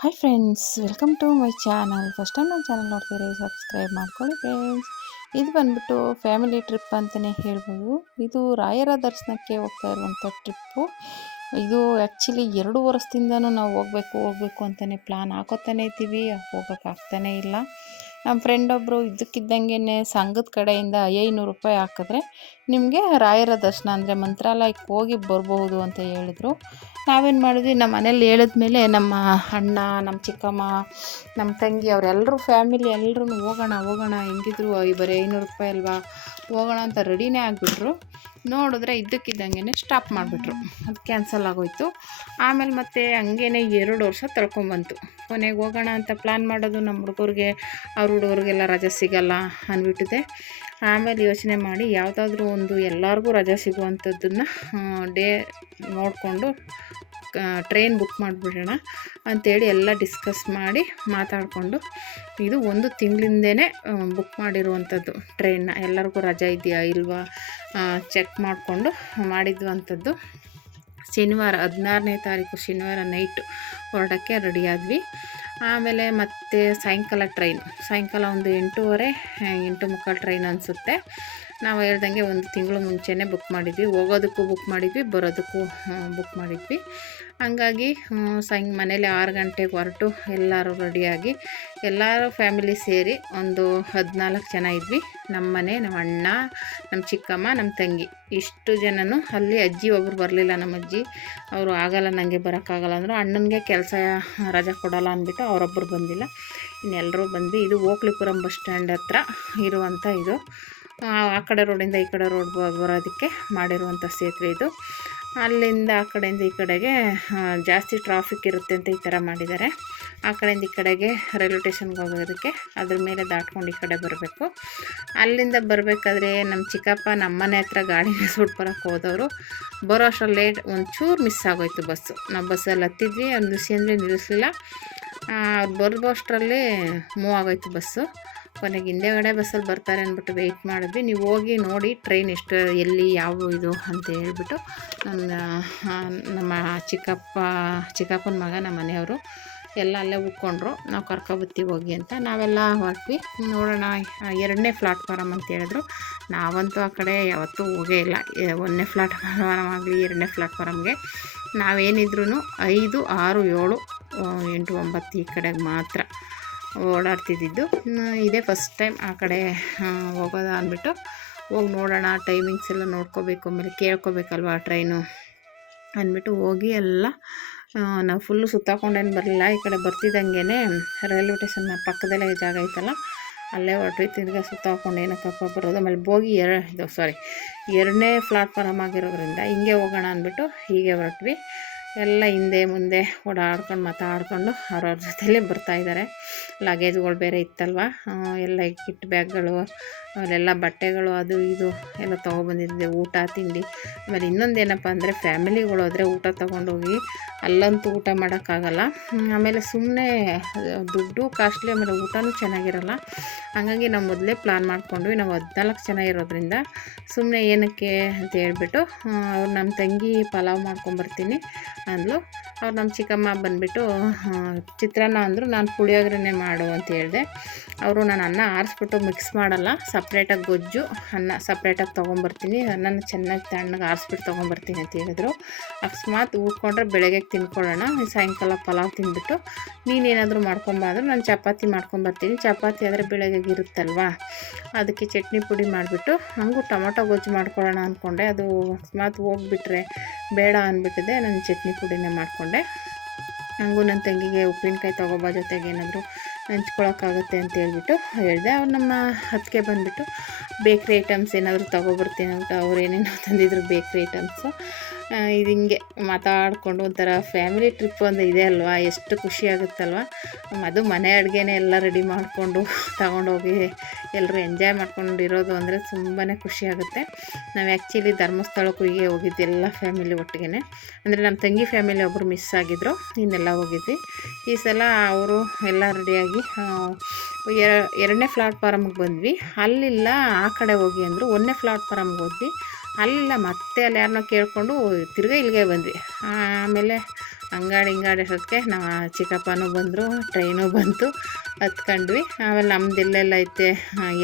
Hi friends, welcome to my channel. First time ನನ್ನ channel ನೋಡ್ತೀರಿ, subscribe ಮಾಡ್ಕೊಳ್ಳಿ friends. ಇದು ಬಂದ್ಬಿಟ್ಟು ಫ್ಯಾಮಿಲಿ ಟ್ರಿಪ್ ಅಂತಲೇ ಹೇಳ್ಬೋದು. ಇದು ರಾಯರ ದರ್ಶನಕ್ಕೆ ಹೋಗ್ತಾ ಇರುವಂಥ ಟ್ರಿಪ್ಪು. ಇದು ಆ್ಯಕ್ಚುಲಿ 2 ವರ್ಷದಿಂದನೂ ನಾವು ಹೋಗಬೇಕು ಅಂತಲೇ ಪ್ಲ್ಯಾನ್ ಹಾಕೋತಾನೆ ಇದ್ದೀವಿ, ಹೋಗೋಕ್ಕಾಗ್ತಾನೇ ಇಲ್ಲ. ನಮ್ಮ ಫ್ರೆಂಡ್ ಒಬ್ಬರು ಇದ್ದಕ್ಕಿದ್ದಂಗೆ ಸಂಘದ ಕಡೆಯಿಂದ 500 ರೂಪಾಯಿ ಹಾಕಿದ್ರೆ ನಿಮಗೆ ರಾಯರ ದರ್ಶನ ಅಂದರೆ ಮಂತ್ರಾಲಯಕ್ಕೆ ಹೋಗಿ ಬರ್ಬೋದು ಅಂತ ಹೇಳಿದ್ರು. ನಾವೇನು ಮಾಡಿದ್ವಿ, ನಮ್ಮ ಮನೇಲಿ ಹೇಳಿದ್ಮೇಲೆ ನಮ್ಮ ಅಣ್ಣ, ನಮ್ಮ ಚಿಕ್ಕಮ್ಮ, ನಮ್ಮ ತಂಗಿ ಅವರೆಲ್ಲರೂ ಫ್ಯಾಮಿಲಿ ಎಲ್ಲರೂ ಹೋಗೋಣ ಹೆಂಗಿದ್ರು ಬರೀ 500 ರೂಪಾಯಿ ಅಲ್ವಾ, ಹೋಗೋಣ ಅಂತ ರೆಡಿನೇ ಆಗಿಬಿಟ್ರು. ನೋಡಿದ್ರೆ ಇದ್ದಕ್ಕಿದ್ದಂಗೆ ಸ್ಟಾಪ್ ಮಾಡಿಬಿಟ್ರು, ಅದು ಕ್ಯಾನ್ಸಲ್ ಆಗೋಯ್ತು. ಆಮೇಲೆ ಮತ್ತೆ ಹಂಗೇ 2 ವರ್ಷ ತಳ್ಕೊಂಬಂತು. ಕೊನೆಗೆ ಹೋಗೋಣ ಅಂತ ಪ್ಲ್ಯಾನ್ ಮಾಡೋದು, ನಮ್ಮ ಹುಡುಗರಿಗೆ ಅವ್ರ ಹುಡುಗರಿಗೆಲ್ಲ ರಜೆ ಸಿಗಲ್ಲ ಅಂದ್ಬಿಟ್ಟಿದೆ. ಆಮೇಲೆ ಯೋಚನೆ ಮಾಡಿ ಯಾವುದಾದ್ರೂ ಒಂದು ಎಲ್ಲರಿಗೂ ರಜೆ ಸಿಗುವಂಥದ್ದನ್ನು ಡೇ ನೋಡಿಕೊಂಡು ಟ್ರೈನ್ ಬುಕ್ ಮಾಡಿಬಿಡೋಣ ಅಂಥೇಳಿ ಎಲ್ಲ ಡಿಸ್ಕಸ್ ಮಾಡಿ ಮಾತಾಡಿಕೊಂಡು, ಇದು 1 ತಿಂಗಳಿಂದೇ ಬುಕ್ ಮಾಡಿರುವಂಥದ್ದು ಟ್ರೈನ್ನ. ಎಲ್ಲರಿಗೂ ರಜೆ ಇದೆಯಾ ಇಲ್ವಾ ಚೆಕ್ ಮಾಡಿಕೊಂಡು ಮಾಡಿದ್ವಂಥದ್ದು. ಶನಿವಾರ 16ನೇ ತಾರೀಕು ಶನಿವಾರ ನೈಟು ಹೊರಡೋಕ್ಕೆ ರೆಡಿಯಾದ್ವಿ. ಆಮೇಲೆ ಮತ್ತೆ ಸಾಯಂಕಾಲ ಒಂದು 8:30 8:45 ಟ್ರೈನ್ ಅನಿಸುತ್ತೆ. ನಾವು ಹೇಳ್ದಂಗೆ 1 ತಿಂಗಳು ಮುಂಚೆನೇ ಬುಕ್ ಮಾಡಿದ್ವಿ. ಹೋಗೋದಕ್ಕೂ ಬುಕ್ ಮಾಡಿದ್ವಿ, ಬರೋದಕ್ಕೂ ಬುಕ್ ಮಾಡಿದ್ವಿ. ಹಂಗಾಗಿ ಮನೇಲಿ 6 ಗಂಟೆಗೆ ಹೊರಟು ಎಲ್ಲರೂ ರೆಡಿಯಾಗಿ ಎಲ್ಲರೂ ಫ್ಯಾಮಿಲಿ ಸೇರಿ ಒಂದು 14 ಜನ ಇದ್ವಿ. ನಮ್ಮ ಮನೆ, ನಮ್ಮ ಅಣ್ಣ, ನಮ್ಮ ಚಿಕ್ಕಮ್ಮ, ನಮ್ಮ ತಂಗಿ, ಇಷ್ಟು ಜನನು. ಅಲ್ಲಿ ಅಜ್ಜಿ ಒಬ್ಬರು ಬರಲಿಲ್ಲ. ನಮ್ಮ ಅಜ್ಜಿ ಅವರು ಆಗಲ್ಲ, ನನಗೆ ಬರೋಕ್ಕಾಗಲ್ಲ ಅಂದರು. ಅಣ್ಣನಿಗೆ ಕೆಲಸ ರಜೆ ಕೊಡೋಲ್ಲ ಅಂದ್ಬಿಟ್ಟು ಅವರೊಬ್ಬರು ಬಂದಿಲ್ಲ. ಇನ್ನೆಲ್ಲರೂ ಬಂದ್ವಿ. ಇದು ಓಕ್ಲಿಪುರಂ ಬಸ್ ಸ್ಟ್ಯಾಂಡ್ ಹತ್ರ ಇರುವಂಥ ಇದು, ಆ ಕಡೆ ರೋಡಿಂದ ಈ ಕಡೆ ರೋಡ್ ಬರೋದಕ್ಕೆ ಮಾಡಿರುವಂಥ ಸೇತುವೆ ಇದು. ಅಲ್ಲಿಂದ ಆ ಕಡೆಯಿಂದ ಈ ಕಡೆಗೆ ಜಾಸ್ತಿ ಟ್ರಾಫಿಕ್ ಇರುತ್ತೆ ಅಂತ ಈ ಥರ ಮಾಡಿದ್ದಾರೆ. ಆ ಕಡೆಯಿಂದ ಈ ಕಡೆಗೆ ರೈಲ್ವೆ ಸ್ಟೇಷನ್ಗೆ ಹೋಗೋದಕ್ಕೆ ಅದ್ರ ಮೇಲೆ ದಾಟ್ಕೊಂಡು ಈ ಕಡೆ ಬರಬೇಕು. ಅಲ್ಲಿಂದ ಬರಬೇಕಾದ್ರೆ ನಮ್ಮ ಚಿಕ್ಕಪ್ಪ ನಮ್ಮ ಮನೆ ಹತ್ರ ಗಾಡಿನ ಸುಟ್ಟು ಬರೋಕ್ಕೆ ಹೋದವರು ಬರೋ ಅಷ್ಟರಲ್ಲಿ ಲೇಟ್, ಒಂಚೂರು ಮಿಸ್ ಆಗೋಯ್ತು ಬಸ್ಸು. ನಾವು ಬಸ್ಸಲ್ಲಿ ಹತ್ತಿದ್ವಿ, ಒಂದು ಅಂದರೆ ನಿಲ್ಲಿಸಲಿಲ್ಲ. ಅವ್ರು ಬರೋ ಅಷ್ಟರಲ್ಲಿ ಮೂವ್ ಆಗೋಯ್ತು ಬಸ್ಸು. ಕೊನೆಗೆ ಹಿಂದೆಗಡೆ ಬಸ್ಸಲ್ಲಿ ಬರ್ತಾರೆ ಅಂದ್ಬಿಟ್ಟು ವೆಯ್ಟ್ ಮಾಡಿದ್ವಿ. ನೀವು ಹೋಗಿ ನೋಡಿ ಟ್ರೈನ್ ಎಷ್ಟು, ಎಲ್ಲಿ, ಯಾವ ಇದು ಅಂತ ಹೇಳ್ಬಿಟ್ಟು ನಮ್ಮ ಚಿಕ್ಕಪ್ಪನ ಮಗ, ನಮ್ಮ ಮನೆಯವರು ಎಲ್ಲ ಅಲ್ಲೇ ಉಟ್ಕೊಂಡ್ರು. ನಾವು ಕರ್ಕೊಬತ್ತೀವಿ ಹೋಗಿ ಅಂತ ನಾವೆಲ್ಲ ಹೊರಟ್ವಿ. ನೋಡೋಣ, 2ನೇ ಪ್ಲಾಟ್ಫಾರಮ್ ಅಂತ ಹೇಳಿದ್ರು. ನಾವಂತೂ ಆ ಕಡೆ ಯಾವತ್ತೂ ಹೋಗೇ ಇಲ್ಲ. 1ನೇ ಪ್ಲಾಟ್ಫಾರಮ್ ಆಗಲಿ 2ನೇ ಪ್ಲಾಟ್ಫಾರಮ್ಗೆ ನಾವೇನಿದ್ರೂ 5, 6, 7, 8, 9 ಈ ಕಡೆಗೆ ಮಾತ್ರ ಓಡಾಡ್ತಿದ್ದಿದ್ದು. ಇದೇ ಫಸ್ಟ್ ಟೈಮ್ ಆ ಕಡೆ ಹೋಗೋದ ಅಂದ್ಬಿಟ್ಟು ಹೋಗಿ ನೋಡೋಣ, ಟೈಮಿಂಗ್ಸ್ ಎಲ್ಲ ನೋಡ್ಕೋಬೇಕು, ಆಮೇಲೆ ಕೇಳ್ಕೊಬೇಕಲ್ವ ಟ್ರೈನು ಅಂದ್ಬಿಟ್ಟು ಹೋಗಿ ಎಲ್ಲ ನಾವು ಫುಲ್ಲು ಸುತ್ತಾಕೊಂಡೇನು ಬರಲಿಲ್ಲ. ಈ ಕಡೆ ಬರ್ತಿದ್ದಂಗೆ ರೈಲ್ವೆ ಸ್ಟೇಷನ್ ಪಕ್ಕದಲ್ಲೇ ಜಾಗ ಐತಲ್ಲ, ಅಲ್ಲೇ ಹೊರಟ್ವಿ. ತಿರ್ಗಿ ಸುತ್ತಾಕೊಂಡು ಏನಕ್ಕಪ್ಪ ಬರೋದು. ಆಮೇಲೆ ಬೋಗಿ 2ನೇ ಪ್ಲಾಟ್ಫಾರಮ್ ಆಗಿರೋದ್ರಿಂದ ಹಿಂಗೆ ಹೋಗೋಣ ಅಂದ್ಬಿಟ್ಟು ಹೀಗೆ ಹೊರಟ್ವಿ. ಎಲ್ಲ ಹಿಂದೆ ಮುಂದೆ ಓಡಾಡ್ಕೊಂಡು ಮಾತಾಡ್ಕೊಂಡು ಅವ್ರವ್ರ ಜೊತೆಲೇ ಬರ್ತಾಯಿದ್ದಾರೆ. ಲಗೇಜ್ಗಳು ಬೇರೆ ಇತ್ತಲ್ವ, ಎಲ್ಲ ಕಿಟ್ ಬ್ಯಾಗ್ಗಳು, ಅಲ್ಲೆಲ್ಲ ಬಟ್ಟೆಗಳು, ಅದು ಇದು ಎಲ್ಲ ತೊಗೊಬಂದಿದ್ದೆ, ಊಟ ತಿಂಡಿ. ಆಮೇಲೆ ಇನ್ನೊಂದು ಏನಪ್ಪ ಅಂದರೆ ಫ್ಯಾಮಿಲಿಗಳು ಹೋದರೆ ಊಟ ತೊಗೊಂಡೋಗಿ ಅಲ್ಲಂತೂ ಊಟ ಮಾಡೋಕ್ಕಾಗಲ್ಲ. ಆಮೇಲೆ ಸುಮ್ಮನೆ ದುಡ್ಡು ಕಾಸ್ಟ್ಲಿ, ಆಮೇಲೆ ಊಟನೂ ಚೆನ್ನಾಗಿರಲ್ಲ. ಹಾಗಾಗಿ ನಾವು ಮೊದಲೇ ಪ್ಲ್ಯಾನ್ ಮಾಡ್ಕೊಂಡ್ವಿ. ನಾವು 14 ಜನ ಇರೋದ್ರಿಂದ ಸುಮ್ಮನೆ ಏನಕ್ಕೆ ಅಂತ ಹೇಳ್ಬಿಟ್ಟು ಅವ್ರು ನಮ್ಮ ತಂಗಿ ಪಲಾವ್ ಮಾಡ್ಕೊಂಬರ್ತೀನಿ ಅಂದ್ಲು. ಅವ್ರು ನಮ್ಮ ಚಿಕ್ಕಮ್ಮ ಬಂದುಬಿಟ್ಟು ಚಿತ್ರಾನ್ನ ಅಂದರು. ನಾನು ಪುಳಿಯೋಗರೆ ಮಾಡು ಅಂತ ಹೇಳಿದೆ. ಅವರು ನಾನು ಅನ್ನ ಆರಿಸ್ಬಿಟ್ಟು ಮಿಕ್ಸ್ ಮಾಡಲ್ಲ, ಸಪ್ರೇಟಾಗಿ ಗೊಜ್ಜು ಅನ್ನ ಸಪ್ರೇಟಾಗಿ ತೊಗೊಂಬರ್ತೀನಿ, ಅನ್ನನ ಚೆನ್ನಾಗಿ ತಣ್ಣಗೆ ಆರಿಸ್ಬಿಟ್ಟು ತೊಗೊಂಬರ್ತೀನಿ ಅಂತ ಹೇಳಿದ್ರು. ಅಕಸ್ಮಾತ್ ಉಳ್ಕೊಂಡ್ರೆ ಬೆಳಗ್ಗೆ ತಿನ್ಕೊಳ್ಳೋಣ, ಸಾಯಂಕಾಲ ಪಲಾವ್ ತಿಂದ್ಬಿಟ್ಟು ನೀನೇನಾದರೂ ಮಾಡ್ಕೊಂಬಂದ್ರೆ ನಾನು ಚಪಾತಿ ಮಾಡ್ಕೊಂಬರ್ತೀನಿ. ಚಪಾತಿ ಆದರೆ ಬೆಳಗ್ಗೆ ಇರುತ್ತಲ್ವ, ಅದಕ್ಕೆ ಚಟ್ನಿ ಪುಡಿ ಮಾಡಿಬಿಟ್ಟು ಹಂಗೂ ಟೊಮೊಟೊ ಗೊಜ್ಜು ಮಾಡ್ಕೊಳ್ಳೋಣ ಅಂದ್ಕೊಂಡೆ. ಅದು ಅಕಸ್ಮಾತ್ ಹೋಗ್ಬಿಟ್ರೆ ಬೇಡ ಅಂದ್ಬಿಟ್ಟಿದೆ. ನಾನು ಚಟ್ನಿ ಪುಡಿನೇ ಮಾಡಿಕೊಂಡೆ. ಹಂಗೂ ನನ್ನ ತಂಗಿಗೆ ಉಪ್ಪಿನಕಾಯಿ ತೊಗೊಬೋ ಜೊತೆಗೆ ಏನಾದರೂ ಹಂಚ್ಕೊಳಕ್ಕಾಗುತ್ತೆ ಅಂತ ಹೇಳ್ಬಿಟ್ಟು ಹೇಳಿದೆ. ಅವ್ರು ನಮ್ಮ ಅತ್ತಿಗೆ ಬಂದುಬಿಟ್ಟು ಬೇಕ್ರಿ ಐಟಮ್ಸ್ ಏನಾದರೂ ತೊಗೊಬರ್ತೀನಿ ಅಂತ ಅವ್ರು ಏನೇನೋ ತಂದಿದ್ರು ಬೇಕ್ರಿ ಐಟಮ್ಸು. ಇದು ಹಿಂಗೆ ಮಾತಾಡಿಕೊಂಡು ಒಂಥರ ಫ್ಯಾಮಿಲಿ ಟ್ರಿಪ್ ಒಂದು ಇದೆ ಅಲ್ವಾ, ಎಷ್ಟು ಖುಷಿ ಆಗುತ್ತಲ್ವ. ಅದು ಮನೆ ಅಡುಗೆನೇ ಎಲ್ಲ ರೆಡಿ ಮಾಡಿಕೊಂಡು ತಗೊಂಡೋಗಿ ಎಲ್ಲರೂ ಎಂಜಾಯ್ ಮಾಡ್ಕೊಂಡಿರೋದು ಅಂದರೆ ತುಂಬಾ ಖುಷಿ ಆಗುತ್ತೆ. ನಾವು ಆ್ಯಕ್ಚುಲಿ ಧರ್ಮಸ್ಥಳಕ್ಕೂ ಹೀಗೆ ಹೋಗಿದ್ದು ಎಲ್ಲ ಫ್ಯಾಮಿಲಿ ಒಟ್ಟಿಗೆ. ಅಂದರೆ ನಮ್ಮ ತಂಗಿ ಫ್ಯಾಮಿಲಿ ಒಬ್ಬರು ಮಿಸ್ ಆಗಿದ್ದರು, ಇನ್ನೆಲ್ಲ ಹೋಗಿದ್ವಿ. ಈ ಸಲ ಅವರು ಎಲ್ಲ ರೆಡಿಯಾಗಿ 2ನೇ ಪ್ಲಾಟ್ಫಾರಮ್ಗೆ ಬಂದ್ವಿ. ಅಲ್ಲಿಲ್ಲ, ಆ ಕಡೆ ಹೋಗಿ ಅಂದರು. 1ನೇ ಪ್ಲಾಟ್ಫಾರಮ್ಗೆ ಹೋದ್ವಿ. ಅಲ್ಲಿಲ್ಲ, ಮತ್ತೆ ಅಲ್ಲಿ ಯಾರನ್ನೋ ಕೇಳಿಕೊಂಡು ತಿರ್ಗಾ ಇಲ್ಲಿಗೆ ಬಂದ್ವಿ. ಆಮೇಲೆ ಹಿಂಗಾಡಿ ಅಷ್ಟೊತ್ತಿಗೆ ನಮ್ಮ ಚಿಕ್ಕಪ್ಪನೂ ಬಂದರು, ಟ್ರೈನು ಬಂತು, ಹತ್ಕೊಂಡ್ವಿ. ಆಮೇಲೆ ನಮ್ದೆಲ್ಲೆಲ್ಲ ಐತೆ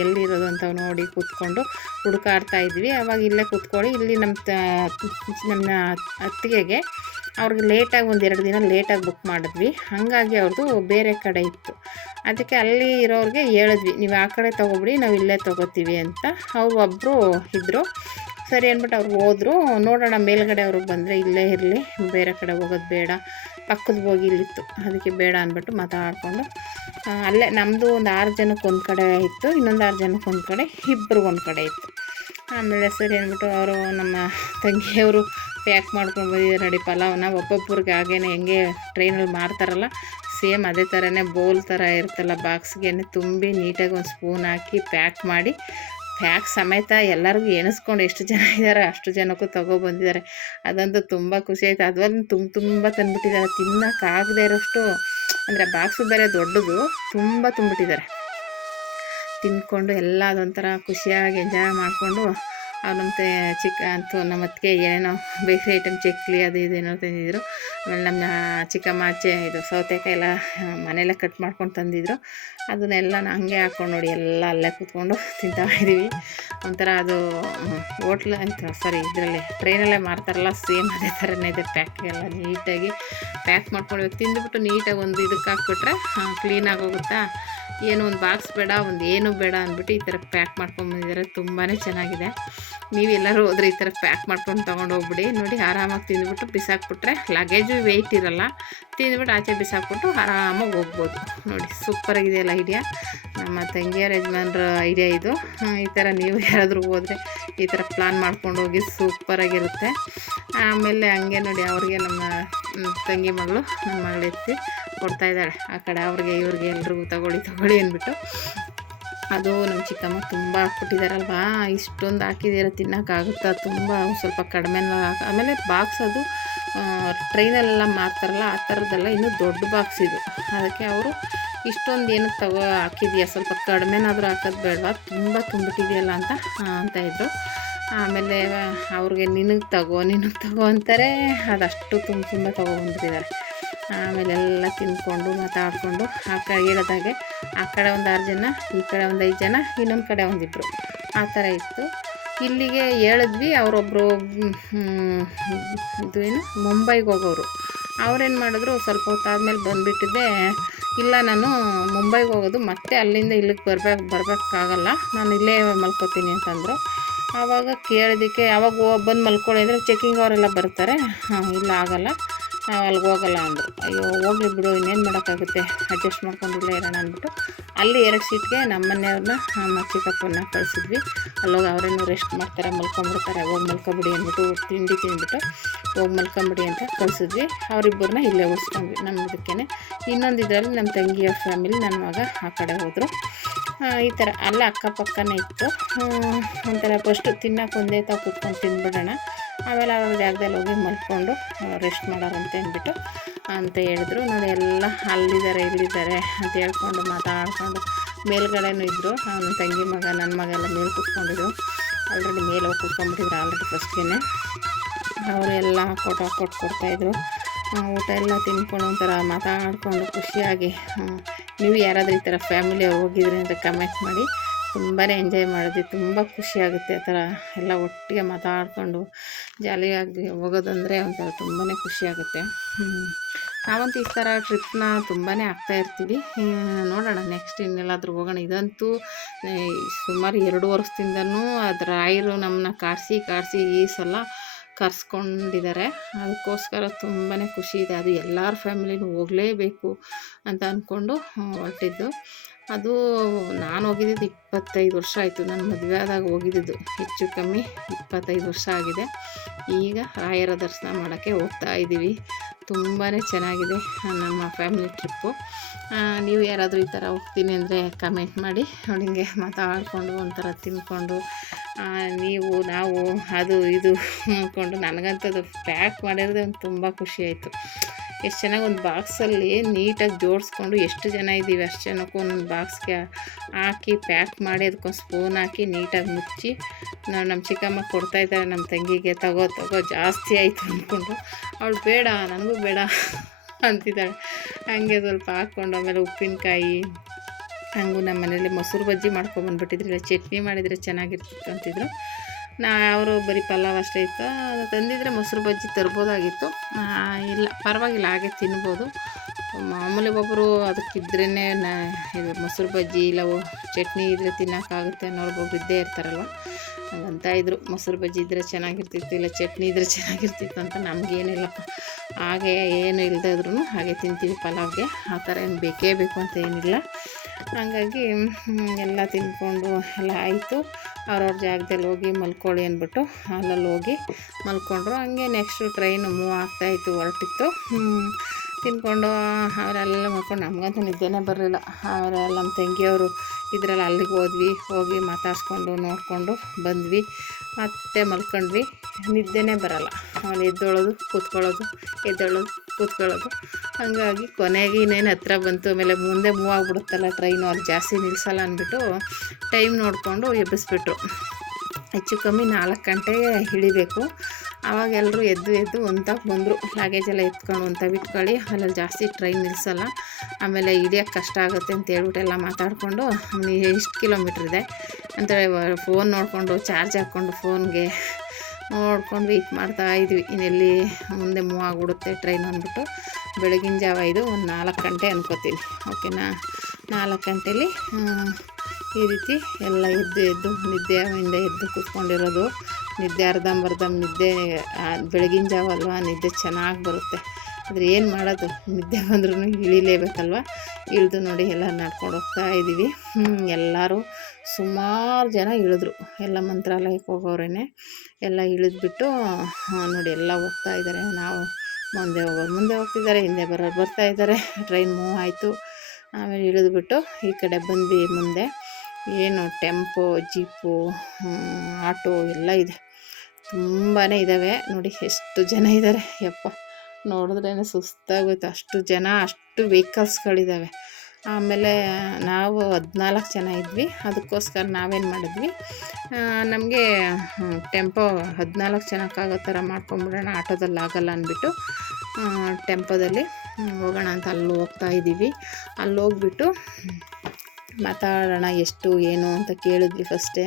ಎಲ್ಲಿರೋದು ಅಂತ ನೋಡಿ ಕೂತ್ಕೊಂಡು ಹುಡುಕಾಡ್ತಾ ಇದ್ವಿ. ಆವಾಗ ಇಲ್ಲೇ ಕೂತ್ಕೊಳ್ಳಿ, ಇಲ್ಲಿ ನಮ್ಮ ಅತ್ತಿಗೆಗೆ ಅವ್ರಿಗೆ ಲೇಟಾಗಿ 1-2 ದಿನ ಲೇಟಾಗಿ ಬುಕ್ ಮಾಡಿದ್ವಿ. ಹಾಗಾಗಿ ಅವ್ರದ್ದು ಬೇರೆ ಕಡೆ ಇತ್ತು. ಅದಕ್ಕೆ ಅಲ್ಲಿ ಇರೋರಿಗೆ ಹೇಳಿದ್ವಿ, ನೀವು ಆ ಕಡೆ ತೊಗೊಬಿಡಿ, ನಾವು ಇಲ್ಲೇ ತೊಗೋತೀವಿ ಅಂತ. ಅವ್ರು ಒಬ್ಬರು ಇದ್ದರು. ಸರಿ ಅಂದ್ಬಿಟ್ಟು ಅವ್ರು ಹೋದರು. ನೋಡೋಣ ಮೇಲ್ಗಡೆ ಅವ್ರಿಗೆ ಬಂದರೆ ಇಲ್ಲೇ ಇರಲಿ, ಬೇರೆ ಕಡೆ ಹೋಗೋದು ಬೇಡ, ಪಕ್ಕದ ಬೋಗಿಲಿತ್ತು, ಅದಕ್ಕೆ ಬೇಡ ಅಂದ್ಬಿಟ್ಟು ಮಾತಾಡಿಕೊಂಡು ಅಲ್ಲೇ ನಮ್ಮದು ಒಂದು 6 ಜನಕ್ಕೆ ಒಂದು ಕಡೆ ಇತ್ತು, ಇನ್ನೊಂದು 6 ಜನಕ್ಕೆ ಒಂದು ಕಡೆ, ಇಬ್ಬರು ಒಂದು ಕಡೆ ಇತ್ತು. ಆಮೇಲೆ ಸರಿ ಅಂದ್ಬಿಟ್ಟು ಅವರು ನಮ್ಮ ತಂಗಿಯವರು ಪ್ಯಾಕ್ ಮಾಡ್ಕೊಂಡು ಬಂದಿದ್ದಾರೆ ನೋಡಿ ಪಲಾವ್ನ. ಒಬ್ಬೊಬ್ಬರಿಗೆ ಹಾಗೇನೆ ಹೆಂಗೆ ಟ್ರೈನಲ್ಲಿ ಮಾಡ್ತಾರಲ್ಲ ಸೇಮ್ ಅದೇ ಥರನೇ ಬೌಲ್ ಥರ ಇರುತ್ತಲ್ಲ, ಬಾಕ್ಸ್ಗೆ ತುಂಬಿ ನೀಟಾಗಿ ಒಂದು ಸ್ಪೂನ್ ಹಾಕಿ ಪ್ಯಾಕ್ ಮಾಡಿ, ಪ್ಯಾಕ್ ಸಮೇತ ಎಲ್ಲರಿಗೂ ಎಣಿಸ್ಕೊಂಡು ಎಷ್ಟು ಜನ ಇದ್ದಾರೆ ಅಷ್ಟು ಜನಕ್ಕೂ ತೊಗೊಬಂದಿದ್ದಾರೆ. ಅದಂತೂ ತುಂಬ ಖುಷಿ ಆಯಿತು. ಅದನ್ನು ತುಂಬ ತಂದುಬಿಟ್ಟಿದ್ದಾರೆ, ತಿನ್ನೋಕ್ಕಾಗದೇ ಇರೋಷ್ಟು. ಅಂದರೆ ಬಾಕ್ಸು ಬೇರೆ ದೊಡ್ಡದು, ತುಂಬ ತುಂಬಿಟ್ಟಿದ್ದಾರೆ. ತಿಂದ್ಕೊಂಡು ಎಲ್ಲ ಅದೊಂಥರ ಖುಷಿಯಾಗಿ ಎಂಜಾಯ್ ಮಾಡಿಕೊಂಡು ಅವ್ರು ನಮ್ಮ ಅತ್ತಿಗೆ ಏನೇನೋ ಬೇಕ್ರಿ ಐಟಮ್ ಚಕ್ಲಿ ಅದು ಇದು ಏನೋ ತಂದಿದ್ರು. ಆಮೇಲೆ ನಮ್ಮ ಚಿಕ್ಕಮ್ಮ ಇದು ಸೌತೆಕಾಯಿ ಎಲ್ಲ ಮನೆಯಲ್ಲೇ ಕಟ್ ಮಾಡ್ಕೊಂಡು ತಂದಿದ್ರು. ಅದನ್ನೆಲ್ಲ ಹಂಗೆ ಹಾಕ್ಕೊಂಡು ನೋಡಿ ಎಲ್ಲ ಅಲ್ಲೇ ಕೂತ್ಕೊಂಡು ತಿಂತಾಯಿದ್ದೀವಿ. ಒಂಥರ ಅದು ಹೋಟ್ಲ್ ಅಂತ ಇದರಲ್ಲಿ ಟ್ರೈನಲ್ಲೇ ಮಾಡ್ತಾರಲ್ಲ ಸೇಮ್ ಅದೇ ಥರನೇ ಇದೆ. ಪ್ಯಾಕೆಲ್ಲ ನೀಟಾಗಿ ಪ್ಯಾಕ್ ಮಾಡ್ಕೊಂಡು ತಿಂದುಬಿಟ್ಟು ನೀಟಾಗಿ ಒಂದು ಇದಕ್ಕೆ ಹಾಕ್ಬಿಟ್ರೆ ಕ್ಲೀನಾಗಿ ಹೋಗುತ್ತಾ. ಏನು ಒಂದು ಬಾಕ್ಸ್ ಬೇಡ, ಒಂದು ಏನು ಬೇಡ ಅಂದ್ಬಿಟ್ಟು ಈ ಥರ ಪ್ಯಾಕ್ ಮಾಡ್ಕೊಂಡ್ಬಂದಿದ್ದಾರೆ. ತುಂಬಾ ಚೆನ್ನಾಗಿದೆ. ನೀವೆಲ್ಲರೂ ಹೋದರೆ ಈ ಥರ ಪ್ಯಾಕ್ ಮಾಡ್ಕೊಂಡು ತೊಗೊಂಡು ಹೋಗ್ಬಿಡಿ. ನೋಡಿ ಆರಾಮಾಗಿ ತಿಂದುಬಿಟ್ಟು ಬಿಸಾಕ್ಬಿಟ್ರೆ ಲಗೇಜು ವೆಯ್ಟ್ ಇರೋಲ್ಲ. ತಿಂದುಬಿಟ್ಟು ಆಚೆ ಬಿಸಾಕ್ಬಿಟ್ಟು ಆರಾಮಾಗಿ ಹೋಗ್ಬೋದು. ನೋಡಿ ಸೂಪರಾಗಿದೆಯಲ್ಲ ಐಡಿಯಾ. ನಮ್ಮ ತಂಗಿಯರ ಯಜಮಾನ್ರ ಐಡಿಯಾ ಇದು. ಈ ಥರ ನೀವು ಯಾರಾದರೂ ಹೋದರೆ ಈ ಥರ ಪ್ಲಾನ್ ಮಾಡ್ಕೊಂಡು ಹೋಗಿ ಸೂಪರಾಗಿರುತ್ತೆ. ಆಮೇಲೆ ಹಂಗೆ ನೋಡಿ ಅವ್ರಿಗೆ ನಮ್ಮ ತಂಗಿ ಮಗಳು ನನ್ನ ಮಗಳು ಎತ್ತಿ ಕೊಡ್ತಾಯಿದ್ದಾಳೆ ಆ ಕಡೆ ಅವ್ರಿಗೆ ಇವ್ರಿಗೆ ಎಲ್ರಿಗೂ ತಗೊಳ್ಳಿ ಅಂದ್ಬಿಟ್ಟು. ಅದು ನಮ್ಮ ಚಿಕ್ಕಮ್ಮ ತುಂಬ ಹಾಕ್ಬಿಟ್ಟಿದ್ದಾರಲ್ವಾ, ಇಷ್ಟೊಂದು ಹಾಕಿದ್ದೀರ ತಿನ್ನೋಕ್ಕಾಗುತ್ತಾ, ತುಂಬ ಸ್ವಲ್ಪ ಕಡಿಮೆನ. ಆಮೇಲೆ ಬಾಕ್ಸ್ ಅದು ಟ್ರೈನಲ್ಲೆಲ್ಲ ಮಾರ್ತಾರಲ್ಲ ಆ ಥರದ್ದೆಲ್ಲ ಇನ್ನೂ ದೊಡ್ಡ ಬಾಕ್ಸ್ ಇದು. ಅದಕ್ಕೆ ಅವರು ಇಷ್ಟೊಂದು ಏನಕ್ಕೆ ಹಾಕಿದೆಯಾ, ಸ್ವಲ್ಪ ಕಡಿಮೆನಾದರೂ ಹಾಕೋದು ಬೇಡವಾ, ತುಂಬ ತುಂಬಿಟ್ಟಿದೆಯಲ್ಲ ಅಂತ ಇದ್ದರು. ಆಮೇಲೆ ಅವ್ರಿಗೆ ನಿನಗೆ ತಗೋ ಅಂತಾರೆ. ಅದಷ್ಟು ತುಂಬ ತೊಗೊಬಂದ್ಬಿಟ್ಟಿದ್ದಾರೆ. ಆಮೇಲೆ ಎಲ್ಲ ತಿಂದ್ಕೊಂಡು ಮಾತಾಡಿಕೊಂಡು ಹೇಳಿದಾಗೆ ಆ ಕಡೆ ಒಂದು 6 ಜನ, ಈ ಕಡೆ ಒಂದು 5 ಜನ, ಇನ್ನೊಂದು ಕಡೆ ಒಂದಿಬ್ಬರು, ಆ ಥರ ಇತ್ತು. ಇಲ್ಲಿಗೆ ಹೇಳಿದ್ವಿ. ಅವರೊಬ್ಬರು ಮುಂಬೈಗೆ ಹೋಗೋರು. ಅವ್ರೇನು ಮಾಡಿದ್ರು, ಸ್ವಲ್ಪ ಹೊತ್ತಾದ್ಮೇಲೆ ಬಂದುಬಿಟ್ಟಿದ್ದೆ. ಇಲ್ಲ ನಾನು ಮುಂಬೈಗೆ ಹೋಗೋದು, ಮತ್ತೆ ಅಲ್ಲಿಂದ ಇಲ್ಲಿಗೆ ಬರಬೇಕಾಗಲ್ಲ, ನಾನು ಇಲ್ಲೇ ಮಲ್ಕೋತೀನಿ ಅಂತಂದರು. ಆವಾಗ ಕೇಳಿದ್ದಕ್ಕೆ ಯಾವಾಗ ಬಂದು ಮಲ್ಕೊಳ್ಳಿ ಅಂದರೆ ಚೆಕಿಂಗ್ ಅವರೆಲ್ಲ ಬರ್ತಾರೆ. ಇಲ್ಲ ಆಗಲ್ಲ, ನಾವು ಅಲ್ಲಿಗೆ ಹೋಗಲ್ಲ ಅಂದರು. ಅಯ್ಯೋ ಹೋಗ್ಲಿ ಬಿಡು, ಇನ್ನೇನು ಮಾಡೋಕ್ಕಾಗುತ್ತೆ, ಅಡ್ಜಸ್ಟ್ ಮಾಡ್ಕೊಂಡಿಲ್ಲ ಇರೋಣ ಅಂದ್ಬಿಟ್ಟು ಅಲ್ಲಿ 2 ಸೀಟ್ಗೆ ನಮ್ಮ ಮನೆಯವ್ರನ್ನ ನಮ್ಮ ಚಿಕ್ಕಪ್ಪನ ಕಳಿಸಿದ್ವಿ. ಅಲ್ಲೋಗಿ ಅವರೇನು ರೆಸ್ಟ್ ಮಾಡ್ತಾರೆ, ಮಲ್ಕೊಂಬಿಡ್ತಾರೆ, ಹೋಗಿ ಮಲ್ಕೊಬಿಡಿ ಅಂದ್ಬಿಟ್ಟು ತಿಂಡಿ ತಿಂದ್ಬಿಟ್ಟು ಹೋಗಿ ಮಲ್ಕೊಂಬಿಡಿ ಅಂತ ಕಳಿಸಿದ್ವಿ. ಅವರಿಬ್ಬರನ್ನ ಇಲ್ಲೇ ಉಳಿಸ್ಕೊಂಡ್ವಿ ನಮ್ಮ ಇದಕ್ಕೇ. ಇನ್ನೊಂದು ಇದರಲ್ಲಿ ನಮ್ಮ ತಂಗಿಯ ಫ್ಯಾಮಿಲಿ, ನನ್ನ ಮಗ ಆ ಕಡೆ ಹೋದರು. ಈ ಥರ ಅಲ್ಲ ಅಕ್ಕಪಕ್ಕನೇ ಇತ್ತು. ಒಂಥರ ಫಸ್ಟು ತಿನ್ನೋಕೆ ಒಂದೇ ತಾವು ಕೂತ್ಕೊಂಡು ತಿಂದ್ಬಿಡೋಣ, ಆಮೇಲೆ ಅವ್ರ ಜಾಗದಲ್ಲಿ ಹೋಗಿ ಮಲ್ಕೊಂಡು ರೆಸ್ಟ್ ಮಾಡೋರಂತೆ ಅಂದ್ಬಿಟ್ಟು ಅಂತ ಹೇಳಿದ್ರು. ನೋಡಿ ಎಲ್ಲ ಅಲ್ಲಿದ್ದಾರೆ ಇಲ್ಲಿದ್ದಾರೆ ಅಂತ ಹೇಳ್ಕೊಂಡು ಮಾತಾಡ್ಕೊಂಡು ಮೇಲ್ಗಡೆನೂ ಇದ್ದರು. ನನ್ನ ತಂಗಿ ಮಗ ನನ್ನ ಮಗ ಎಲ್ಲ ಮೇಲೆ ಕೂತ್ಕೊಂಡಿದ್ರು. ಆಲ್ರೆಡಿ ಮೇಲೆ ಹೋಗಿ ಕೂತ್ಕೊಂಡ್ಬಿಟ್ಟಿದ್ರು ಆಲ್ರೆಡಿ ಫಸ್ಟ್ಗೆ. ಅವರು ಎಲ್ಲ ಕೊಡ್ತಾಯಿದ್ರು. ಊಟ ಎಲ್ಲ ತಿನ್ಕೊಂಡು ಒಂಥರ ಮಾತಾಡಿಕೊಂಡು ಖುಷಿಯಾಗಿ. ನೀವು ಯಾರಾದರೂ ಈ ಥರ ಫ್ಯಾಮಿಲಿಯವ್ರು ಹೋಗಿದ್ರಿ ಅಂತ ಕಮೆಂಟ್ ಮಾಡಿ. ತುಂಬಾ ಎಂಜಾಯ್ ಮಾಡಿದ್ವಿ, ತುಂಬ ಖುಷಿಯಾಗುತ್ತೆ ಆ ಥರ ಎಲ್ಲ ಒಟ್ಟಿಗೆ ಮಾತಾಡಿಕೊಂಡು ಜಾಲಿಯಾಗಿ ಹೋಗೋದಂದರೆ ಒಂಥರ ತುಂಬಾ ಖುಷಿಯಾಗುತ್ತೆ. ನಾವಂತೂ ಈ ಥರ ಟ್ರಿಪ್ನ ತುಂಬಾ ಆಗ್ತಾಯಿರ್ತೀವಿ. ನೋಡೋಣ ನೆಕ್ಸ್ಟ್ ಇನ್ನೆಲ್ಲಾದರೂ ಹೋಗೋಣ. ಇದಂತೂ ಸುಮಾರು 2 ವರ್ಷದಿಂದನೂ ಅದು ರಾಯರು ನಮ್ಮನ್ನ ಕಾಡಿಸಿ ಈ ಸಲ ಕರ್ಸ್ಕೊಂಡಿದ್ದಾರೆ. ಅದಕ್ಕೋಸ್ಕರ ತುಂಬಾ ಖುಷಿ ಇದೆ. ಅದು ಎಲ್ಲರ ಫ್ಯಾಮಿಲಿನೂ ಹೋಗಲೇಬೇಕು ಅಂತ ಅಂದ್ಕೊಂಡು ಹೊರಟಿದ್ದು. ಅದು ನಾನು ಹೋಗಿದ್ದು 25 ವರ್ಷ ಆಯಿತು. ನನ್ನ ಮದುವೆ ಆದಾಗ ಹೋಗಿದ್ದು ಹೆಚ್ಚು ಕಮ್ಮಿ 25 ವರ್ಷ ಆಗಿದೆ. ಈಗ ರಾಯರ ದರ್ಶನ ಮಾಡೋಕ್ಕೆ ಹೋಗ್ತಾ ಇದ್ದೀವಿ. ತುಂಬಾ ಚೆನ್ನಾಗಿದೆ ನಮ್ಮ ಫ್ಯಾಮಿಲಿ ಟ್ರಿಪ್ಪು. ನೀವು ಯಾರಾದರೂ ಈ ಥರ ಹೋಗ್ತೀನಿ ಅಂದರೆ ಕಮೆಂಟ್ ಮಾಡಿ. ನೋಡಿ ಹಿಂಗೆ ಮಾತಾಡಿಕೊಂಡು ಒಂಥರ ತಿನ್ಕೊಂಡು ನಾವು ಅದು ಇದು ಅಂದ್ಕೊಂಡು ನನಗಂತೂ ಪ್ಯಾಕ್ ಮಾಡಿರೋದೇ ಒಂದು ತುಂಬ ಖುಷಿ ಆಯಿತು. ಎಷ್ಟು ಚೆನ್ನಾಗಿ ಒಂದು ಬಾಕ್ಸಲ್ಲಿ ನೀಟಾಗಿ ಜೋಡಿಸ್ಕೊಂಡು ಎಷ್ಟು ಜನ ಇದ್ದೀವಿ ಅಷ್ಟು ಜನಕ್ಕೂ ಒಂದೊಂದು ಬಾಕ್ಸ್ಗೆ ಹಾಕಿ ಪ್ಯಾಕ್ ಮಾಡಿ ಅದಕ್ಕೊಂದು ಸ್ಪೂನ್ ಹಾಕಿ ನೀಟಾಗಿ ಮುಚ್ಚಿ ನಮ್ಮ ಚಿಕ್ಕಮ್ಮ ಕೊಡ್ತಾಯಿದ್ದಾರೆ ನಮ್ಮ ತಂಗಿಗೆ. ತಗೋ ಜಾಸ್ತಿ ಆಯಿತು ಅಂದ್ಕೊಂಡು ಅವಳು ಬೇಡ ನನಗೂ ಬೇಡ ಅಂತಿದ್ದಾಳೆ. ಹಾಗೆ ಸ್ವಲ್ಪ ಹಾಕ್ಕೊಂಡು ಆಮೇಲೆ ಉಪ್ಪಿನಕಾಯಿ ಹಂಗೂ ನಮ್ಮ ಮನೇಲಿ ಮೊಸರು ಬಜ್ಜಿ ಮಾಡ್ಕೊಂಬಂದ್ಬಿಟ್ಟಿದ್ರು, ಇಲ್ಲ ಚಟ್ನಿ ಮಾಡಿದರೆ ಚೆನ್ನಾಗಿರ್ತಿತ್ತು ಅಂತಿದ್ರು. ಅವರು ಬರೀ ಪಲಾವ್ ಅಷ್ಟೇ ಇತ್ತು, ಅದು ತಂದಿದ್ರೆ ಮೊಸರು ಬಜ್ಜಿ ತರ್ಬೋದಾಗಿತ್ತು. ಇಲ್ಲ ಪರವಾಗಿಲ್ಲ, ಹಾಗೆ ತಿನ್ಬೋದು. ಮಾಮೂಲಿ ಒಬ್ಬರು ಅದಕ್ಕಿದ್ರೇ ಇದು ಮೊಸರು ಬಜ್ಜಿ ಇಲ್ಲ ಚಟ್ನಿ ಇದ್ದರೆ ತಿನ್ನೋಕ್ಕಾಗುತ್ತೆ ಅನ್ನೋರ್ಗೊಬ್ರು ಇದ್ದೇ ಇರ್ತಾರಲ್ವ, ಹಂಗಂತ ಇದ್ರು ಮೊಸರು ಬಜ್ಜಿ ಇದ್ದರೆ ಚೆನ್ನಾಗಿರ್ತಿತ್ತು ಇಲ್ಲ ಚಟ್ನಿ ಇದ್ದರೆ ಚೆನ್ನಾಗಿರ್ತಿತ್ತು ಅಂತ. ನಮಗೇನಿಲ್ಲಪ್ಪ, ಹಾಗೆ ಏನು ಇಲ್ಲದೇ ಇದ್ರೂ ಹಾಗೆ ತಿಂತೀವಿ ಪಲಾವ್ಗೆ, ಆ ಥರ ಏನು ಬೇಕೇ ಬೇಕು ಅಂತ ಏನಿಲ್ಲ. ಹಾಗಾಗಿ ಎಲ್ಲ ತಿಂದ್ಕೊಂಡು ಎಲ್ಲ ಆಯಿತು. ಅವ್ರವ್ರ ಜಾಗದಲ್ಲಿ ಹೋಗಿ ಮಲ್ಕೊಳ್ಳಿ ಅಂದ್ಬಿಟ್ಟು ಅಲ್ಲಲ್ಲಿ ಹೋಗಿ ಮಲ್ಕೊಂಡ್ರು. ಹಂಗೆ ನೆಕ್ಸ್ಟು ಟ್ರೈನು ಮೂವ್ ಆಗ್ತಾಯಿತ್ತು, ಹೊರಟಿತ್ತು. ತಿಂದ್ಕೊಂಡು ಅವರೆಲ್ಲ ಮಲ್ಕೊಂಡು ನಮಗಂತೂ ನಿದ್ದೆನೇ ಬರಲಿಲ್ಲ. ಅವರೆಲ್ಲ ನಮ್ಮ ತಂಗಿಯವರು ಇದರಲ್ಲಿ ಅಲ್ಲಿಗೆ ಹೋಗಿ ಮಾತಾಡಿಸ್ಕೊಂಡು ನೋಡಿಕೊಂಡು ಬಂದ್ವಿ, ಮತ್ತೆ ಮಲ್ಕೊಂಡ್ವಿ. ನಿದ್ದೆನೇ ಬರೋಲ್ಲ, ಅವನು ಎದ್ದೊಳೋದು ಕೂತ್ಕೊಳ್ಳೋದು, ಎದ್ದೊಳೋದು ಕೂತ್ಕೊಳ್ಳೋದು. ಹಾಗಾಗಿ ಕೊನೆಗೆ ಇನ್ನೇನು ಹತ್ರ ಬಂತು. ಆಮೇಲೆ ಮುಂದೆ ಮೂವ್ ಆಗಿಬಿಡುತ್ತಲ್ಲ ಟ್ರೈನು, ಅಲ್ಲಿ ಜಾಸ್ತಿ ನಿಲ್ಲಿಸಲ್ಲ ಅಂದ್ಬಿಟ್ಟು ಟೈಮ್ ನೋಡಿಕೊಂಡು ಎಬ್ಬಿಸ್ಬಿಟ್ರು. ಹೆಚ್ಚು ಕಮ್ಮಿ 4 ಗಂಟೆಗೆ ಇಳಿಬೇಕು. ಆವಾಗ ಎಲ್ಲರೂ ಎದ್ದು ಒಂತಾಗ ಬಂದರು. ಲಾಗೇಜೆಲ್ಲ ಎತ್ಕೊಂಡು ಒಂತಾಗ ಇಟ್ಕೊಳ್ಳಿ, ಅಲ್ಲಲ್ಲಿ ಜಾಸ್ತಿ ಟ್ರೈನ್ ನಿಲ್ಲಿಸಲ್ಲ, ಆಮೇಲೆ ಇಳಿಯೋಕ್ಕೆ ಕಷ್ಟ ಆಗುತ್ತೆ ಅಂತ ಹೇಳ್ಬಿಟ್ಟು ಎಲ್ಲ ಮಾತಾಡಿಕೊಂಡು ಎಷ್ಟು ಕಿಲೋಮೀಟ್ರ್ ಇದೆ ಅಂತೇಳಿ ಫೋನ್ ನೋಡಿಕೊಂಡು ಚಾರ್ಜ್ ಹಾಕ್ಕೊಂಡು ಫೋನ್ಗೆ ನೋಡ್ಕೊಂಡು ವೆಯ್ಟ್ ಮಾಡ್ತಾಯಿದ್ವಿ, ಇನ್ನೆಲ್ಲಿ ಮುಂದೆ ಮೂವ್ ಆಗಿಬಿಡುತ್ತೆ ಟ್ರೈನ್ ಅಂದ್ಬಿಟ್ಟು. ಬೆಳಗಿನ ಜಾವ ಇದು ಒಂದು 4 ಗಂಟೆ ಅನ್ಕೋತೀನಿ, ಓಕೆನಾ. 4 ಗಂಟೆಲಿ ಈ ರೀತಿ ಎಲ್ಲ ಎದ್ದು ನಿದ್ದೆಯಿಂದ ಎದ್ದು ಕೂತ್ಕೊಂಡಿರೋದು. ನಿದ್ದೆ ಅರ್ಧಂಬರ್ಧಂ ನಿದ್ದೆ, ಬೆಳಗಿನ ಜಾವ ಅಲ್ವಾ, ನಿದ್ದೆ ಚೆನ್ನಾಗಿ ಬರುತ್ತೆ. ಆದರೆ ಏನು ಮಾಡೋದು, ನಿದ್ದೆ ಬಂದ್ರೂ ಇಳಿಲೇಬೇಕಲ್ವ. ಇಳಿದು ನೋಡಿ ಎಲ್ಲ ನಡ್ಕೊಂಡು ಹೋಗ್ತಾಯಿದ್ದೀವಿ. ಎಲ್ಲರೂ ಸುಮಾರು ಜನ ಇಳಿದ್ರು, ಎಲ್ಲ ಮಂತ್ರಾಲಯಕ್ಕೆ ಹೋಗೋರೇ ಎಲ್ಲ ಇಳಿದ್ಬಿಟ್ಟು ನೋಡಿ ಎಲ್ಲ ಹೋಗ್ತಾಯಿದ್ದಾರೆ. ನಾವು ಮುಂದೆ ಹೋಗ್ತಿದ್ದಾರೆ, ಹಿಂದೆ ಬರೋರು ಬರ್ತಾಯಿದ್ದಾರೆ. ಟ್ರೈನ್ ಮೂವ್ ಆಯಿತು. ಆಮೇಲೆ ಇಳಿದ್ಬಿಟ್ಟು ಈ ಕಡೆ ಬಂದ್ವಿ. ಮುಂದೆ ಏನು ಟೆಂಪೋ, ಜೀಪು, ಆಟೋ ಎಲ್ಲ ಇದೆ, ತುಂಬಾ ಇದ್ದಾವೆ. ನೋಡಿ ಎಷ್ಟು ಜನ ಇದ್ದಾರೆ, ಯಪ್ಪ ನೋಡಿದ್ರೇ ಸುಸ್ತಾಗೋಯ್ತು, ಅಷ್ಟು ಜನ, ಅಷ್ಟು ವೆಹಿಕಲ್ಸ್ಗಳಿದ್ದಾವೆ. ಆಮೇಲೆ ನಾವು 14 ಜನ ಇದ್ವಿ. ಅದಕ್ಕೋಸ್ಕರ ನಾವೇನು ಮಾಡಿದ್ವಿ, ನಮಗೆ ಟೆಂಪೋ 14 ಜನಕ್ಕಾಗೋ ಥರ ಮಾಡ್ಕೊಂಬಿಡೋಣ, ಆಟೋದಲ್ಲಿ ಆಗೋಲ್ಲ ಅಂದ್ಬಿಟ್ಟು ಟೆಂಪೋದಲ್ಲಿ ಹೋಗೋಣ ಅಂತ ಅಲ್ಲಿ ಹೋಗ್ತಾಯಿದ್ದೀವಿ. ಅಲ್ಲಿ ಹೋಗ್ಬಿಟ್ಟು ಮಾತಾಡೋಣ ಎಷ್ಟು ಏನು ಅಂತ ಕೇಳಿದ್ವಿ ಫಸ್ಟೇ.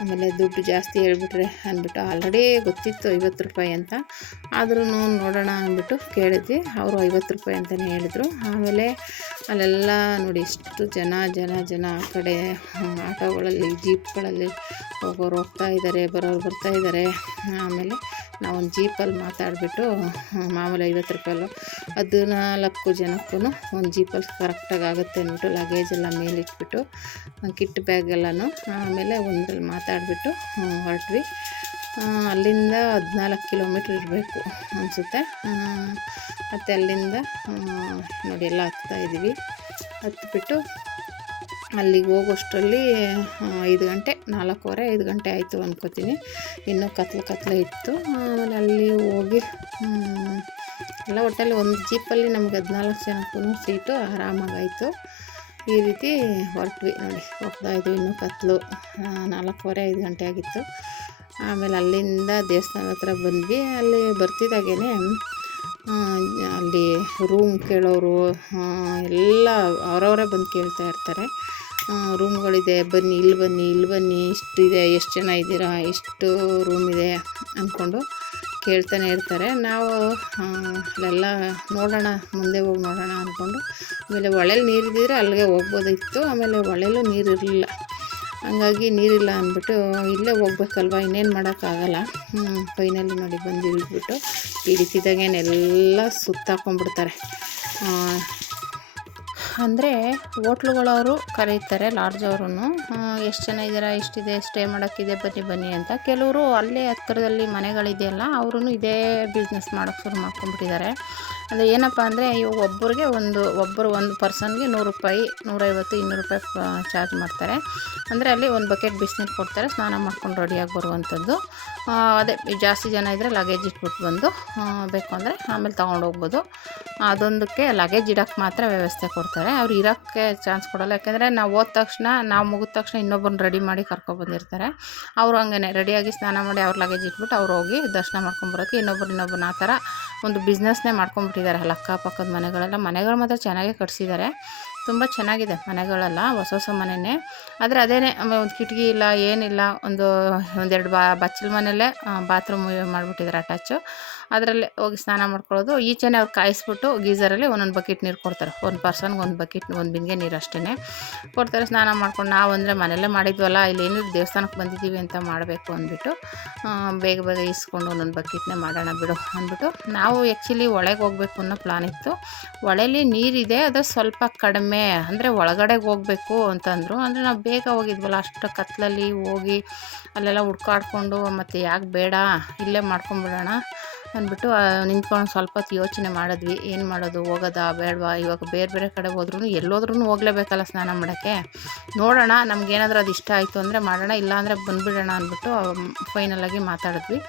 ಆಮೇಲೆ ದುಡ್ಡು ಜಾಸ್ತಿ ಹೇಳ್ಬಿಟ್ರೆ ಅಂದ್ಬಿಟ್ಟು ಆಲ್ರೆಡಿ ಗೊತ್ತಿತ್ತು 50 ರೂಪಾಯಿ ಅಂತ, ಆದ್ರೂ ನೋಡೋಣ ಅಂದ್ಬಿಟ್ಟು ಕೇಳಿದ್ವಿ. ಅವರು 50 ರೂಪಾಯಿ ಅಂತಲೇ ಹೇಳಿದರು. ಆಮೇಲೆ ಅಲ್ಲೆಲ್ಲ ನೋಡಿ ಎಷ್ಟು ಜನ ಆ ಕಡೆ ಆಟೋಗಳಲ್ಲಿ, ಜೀಪ್ಗಳಲ್ಲಿ ಹೋಗೋರು ಹೋಗ್ತಾಯಿದ್ದಾರೆ, ಬರೋರು ಬರ್ತಾಯಿದ್ದಾರೆ. ಆಮೇಲೆ ನಾವೊಂದು ಜೀಪಲ್ಲಿ ಮಾತಾಡಿಬಿಟ್ಟು ಮಾಮೂಲಿ 50 ರೂಪಾಯಲ್ಲೂ 14 ಜನಕ್ಕೂ ಒಂದು ಜೀಪಲ್ಲಿ ಕರೆಕ್ಟಾಗಿ ಆಗುತ್ತೆ ಅಂದ್ಬಿಟ್ಟು ಲಗೇಜೆಲ್ಲ ಮೇಲಿಟ್ಬಿಟ್ಟು ಕಿಟ್ ಬ್ಯಾಗೆಲ್ಲನೂ ಆಮೇಲೆ ಒಂದ್ರಲ್ಲಿ ಮಾತಾಡಿಬಿಟ್ಟು ಹೊರಟ್ವಿ. ಅಲ್ಲಿಂದ 14 ಕಿಲೋಮೀಟ್ರ್ ಇರಬೇಕು ಅನಿಸುತ್ತೆ. ಮತ್ತು ಅಲ್ಲಿಂದ ನೋಡಿ ಎಲ್ಲ ಹತ್ತಾಯಿದ್ದೀವಿ. ಹತ್ಬಿಟ್ಟು ಅಲ್ಲಿಗೆ ಹೋಗೋಷ್ಟರಲ್ಲಿ 5 ಗಂಟೆ, 4:15, 5 ಗಂಟೆ ಆಯಿತು ಅಂದ್ಕೋತೀನಿ. ಇನ್ನೂ ಕತ್ಲೆ ಇತ್ತು. ಆಮೇಲೆ ಅಲ್ಲಿ ಹೋಗಿ ಎಲ್ಲ ಒಟ್ಟಲ್ಲಿ ಒಂದು ಜೀಪಲ್ಲಿ ನಮ್ಗೆ 14 ಜನಕ್ಕೂ ಸೀಟು ಆರಾಮಾಗಾಯಿತು. ಈ ರೀತಿ ಹೊರಟ್ವಿ ನೋಡಿ, ಹೋಗ್ತಾಯಿದ್ವಿ. ಇನ್ನೂ ಕತ್ಲು, 4:15, 5 ಗಂಟೆ ಆಗಿತ್ತು. ಆಮೇಲೆ ಅಲ್ಲಿಂದ ದೇವಸ್ಥಾನದ ಹತ್ರ ಬಂದ್ವಿ. ಅಲ್ಲಿ ಬರ್ತಿದ್ದಾಗೇ ಅಲ್ಲಿ ರೂಮ್ ಕೇಳೋರು ಎಲ್ಲ ಅವರವರೇ ಬಂದು ಕೇಳ್ತಾ ಇರ್ತಾರೆ, ರೂಮ್ಗಳಿದೆ ಬನ್ನಿ, ಇಲ್ಲಿ ಬನ್ನಿ, ಇಷ್ಟಿದೆ, ಎಷ್ಟು ಜನ ಇದ್ದೀರಾ, ಎಷ್ಟು ರೂಮ್ ಇದೆ ಅಂದ್ಕೊಂಡು ಕೇಳ್ತಾನೆ ಇರ್ತಾರೆ. ನಾವು ಅಲ್ಲೆಲ್ಲ ನೋಡೋಣ, ಮುಂದೆ ಹೋಗಿ ನೋಡೋಣ ಅಂದ್ಕೊಂಡು ಆಮೇಲೆ ಹೊಳೇಲಿ ನೀರಿದ್ದಿದ್ರೆ ಅಲ್ಲಿಗೆ ಹೋಗ್ಬೋದಿತ್ತು. ಆಮೇಲೆ ಹೊಳೇಲೂ ನೀರಿರಲಿಲ್ಲ, ಹಂಗಾಗಿ ನೀರಿಲ್ಲ ಅಂದ್ಬಿಟ್ಟು ಇಲ್ಲೇ ಹೋಗ್ಬೇಕಲ್ವ, ಇನ್ನೇನು ಮಾಡೋಕ್ಕಾಗಲ್ಲ. ಫೈನಲಿ ನೋಡಿ ಬಂದು ಇಳಿದ್ಬಿಟ್ಟು ಈ ರೀತಿದಾಗೇನೆಲ್ಲ ಸುತ್ತಾಕೊಂಡ್ಬಿಡ್ತಾರೆ. ಅಂದರೆ ಹೋಟ್ಲುಗಳವರು ಕರೀತಾರೆ, ಲಾಡ್ಜ್ ಅವ್ರೂ ಎಷ್ಟು ಜನ ಇದ್ದೀರಾ, ಇಷ್ಟಿದೆ, ಸ್ಟೇ ಮಾಡೋಕ್ಕಿದೆ, ಬನ್ನಿ ಅಂತ. ಕೆಲವರು ಅಲ್ಲೇ ಹತ್ತಿರದಲ್ಲಿ ಮನೆಗಳಿದೆಯಲ್ಲ, ಅವರು ಇದೇ ಬಿಸ್ನೆಸ್ ಮಾಡೋಕ್ಕೆ ಶುರು ಮಾಡ್ಕೊಂಡ್ಬಿಟ್ಟಿದ್ದಾರೆ. ಅಂದರೆ ಏನಪ್ಪ ಅಂದರೆ ಇವಾಗ ಒಬ್ಬರು ಒಂದು ಪರ್ಸನ್ಗೆ ₹100 150 200 ಚಾರ್ಜ್ ಮಾಡ್ತಾರೆ. ಅಂದರೆ ಅಲ್ಲಿ ಒಂದು ಬಕೆಟ್ ಬಿಸಿನೀರು ಕೊಡ್ತಾರೆ, ಸ್ನಾನ ಮಾಡ್ಕೊಂಡು ರೆಡಿಯಾಗಿ ಬರುವಂಥದ್ದು. ಅದೇ ಜಾಸ್ತಿ ಜನ ಇದ್ದರೆ ಲಗೇಜ್ ಇಟ್ಬಿಟ್ಟು ಬಂದು ಬೇಕು ಅಂದರೆ ಆಮೇಲೆ ತೊಗೊಂಡೋಗ್ಬೋದು. ಅದೊಂದಕ್ಕೆ ಲಗೇಜ್ ಇಡೋಕ್ಕೆ ಮಾತ್ರ ವ್ಯವಸ್ಥೆ ಕೊಡ್ತಾರೆ, ಅವ್ರು ಇರೋಕ್ಕೆ ಚಾನ್ಸ್ ಕೊಡೋಲ್ಲ. ಯಾಕೆಂದರೆ ನಾವು ಹೋದ ತಕ್ಷಣ, ನಾವು ಮುಗಿದ ತಕ್ಷಣ ಇನ್ನೊಬ್ಬರನ್ನ ರೆಡಿ ಮಾಡಿ ಕರ್ಕೊಬಂದಿರ್ತಾರೆ. ಅವರು ಹಂಗೇ ರೆಡಿಯಾಗಿ ಸ್ನಾನ ಮಾಡಿ ಅವ್ರ ಲಗೇಜ್ ಇಟ್ಬಿಟ್ಟು ಅವ್ರು ಹೋಗಿ ದರ್ಶನ ಮಾಡ್ಕೊಂಬರೋಕ್ಕೆ ಇನ್ನೊಬ್ಬರನ್ನ ಆ ಥರ ಒಂದು ಬಿಸ್ನೆಸ್ನೇ ಮಾಡ್ಕೊಂಡ್ಬಿಟ್ಟಿದ್ದಾರೆ ಅಲ್ಲಿ ಅಕ್ಕಪಕ್ಕದ ಮನೆಗಳು ಮಾತ್ರ ಚೆನ್ನಾಗೇ ಕಟ್ಸಿದ್ದಾರೆ. ತುಂಬ ಚೆನ್ನಾಗಿದೆ ಮನೆಗಳೆಲ್ಲ, ಹೊಸ ಮನೆಯೇ. ಆದರೆ ಅದೇನೇ ಒಂದು ಕಿಟಕಿ ಇಲ್ಲ, ಏನಿಲ್ಲ. ಒಂದೆರಡು ಬಚ್ಚಲ ಮನೆಯಲ್ಲೇ ಬಾತ್ರೂಮ್ ಮಾಡಿಬಿಟ್ಟಿದ್ದಾರೆ ಅಟ್ಯಾಚು. ಅದರಲ್ಲೇ ಹೋಗಿ ಸ್ನಾನ ಮಾಡ್ಕೊಳ್ಳೋದು. ಈಚೆನೇ ಅವ್ರು ಕಾಯಿಸ್ಬಿಟ್ಟು ಗೀಝರಲ್ಲಿ ಒಂದೊಂದು ಬಕೆಟ್ ನೀರು ಕೊಡ್ತಾರೆ. ಒಂದು ಪರ್ಸನ್ಗೆ ಒಂದು ಬಕೆಟ್, ಒಂದು ಬಿಂದಿಗೆ ನೀರು ಅಷ್ಟೇ ಕೊಡ್ತಾರೆ. ಸ್ನಾನ ಮಾಡ್ಕೊಂಡು ನಾವು ಅಂದರೆ ಮನೆಯಲ್ಲೇ ಮಾಡಿದ್ವಲ್ಲ, ಇಲ್ಲಿ ಏನಿಲ್ಲ ದೇವಸ್ಥಾನಕ್ಕೆ ಬಂದಿದ್ದೀವಿ ಅಂತ ಮಾಡಬೇಕು ಅಂದ್ಬಿಟ್ಟು ಬೇಗ ಇಸ್ಕೊಂಡು ಒಂದೊಂದು ಬಕೆಟ್ನೇ ಮಾಡೋಣ ಬಿಡು ಅಂದ್ಬಿಟ್ಟು ನಾವು ಆ್ಯಕ್ಚುಲಿ ಒಳಗೆ ಹೋಗ್ಬೇಕು ಅನ್ನೋ ಪ್ಲಾನ್ ಇತ್ತು. ಹೊಳೆಯಲ್ಲಿ ನೀರಿದೆ, ಅದು ಸ್ವಲ್ಪ ಕಡಿಮೆ, ಅಂದರೆ ಒಳಗಡೆಗೆ ಹೋಗಬೇಕು ಅಂತಂದರು. ಅಂದರೆ ನಾವು ಬೇಗ ಹೋಗಿದ್ವಲ್ಲ, ಅಷ್ಟು ಕತ್ತಲಲ್ಲಿ ಹೋಗಿ ಅಲ್ಲೆಲ್ಲ ಹುಡ್ಕಾಡ್ಕೊಂಡು ಮತ್ತು ಯಾಕೆ ಬೇಡ ಇಲ್ಲೇ ಮಾಡ್ಕೊಂಬಿಡೋಣ ಅಂದ್ಬಿಟ್ಟು ನಿಂತ್ಕೊಂಡು ಸ್ವಲ್ಪ ಹೊತ್ತು ಯೋಚನೆ ಮಾಡಿದ್ವಿ. ಏನು ಮಾಡೋದು, ಹೋಗೋದಾ ಬೇಡವಾ? ಇವಾಗ ಬೇರೆ ಕಡೆ ಎಲ್ಲೋದ್ರೂ ಹೋಗಲೇಬೇಕಲ್ಲ ಸ್ನಾನ ಮಾಡೋಕ್ಕೆ. ನೋಡೋಣ, ನಮಗೇನಾದರೂ ಅದು ಇಷ್ಟ ಆಯಿತು ಅಂದರೆ ಮಾಡೋಣ, ಇಲ್ಲಾಂದರೆ ಬಂದುಬಿಡೋಣ ಅಂದ್ಬಿಟ್ಟು ಫೈನಲಾಗಿ ಮಾತಾಡಿದ್ವಿ.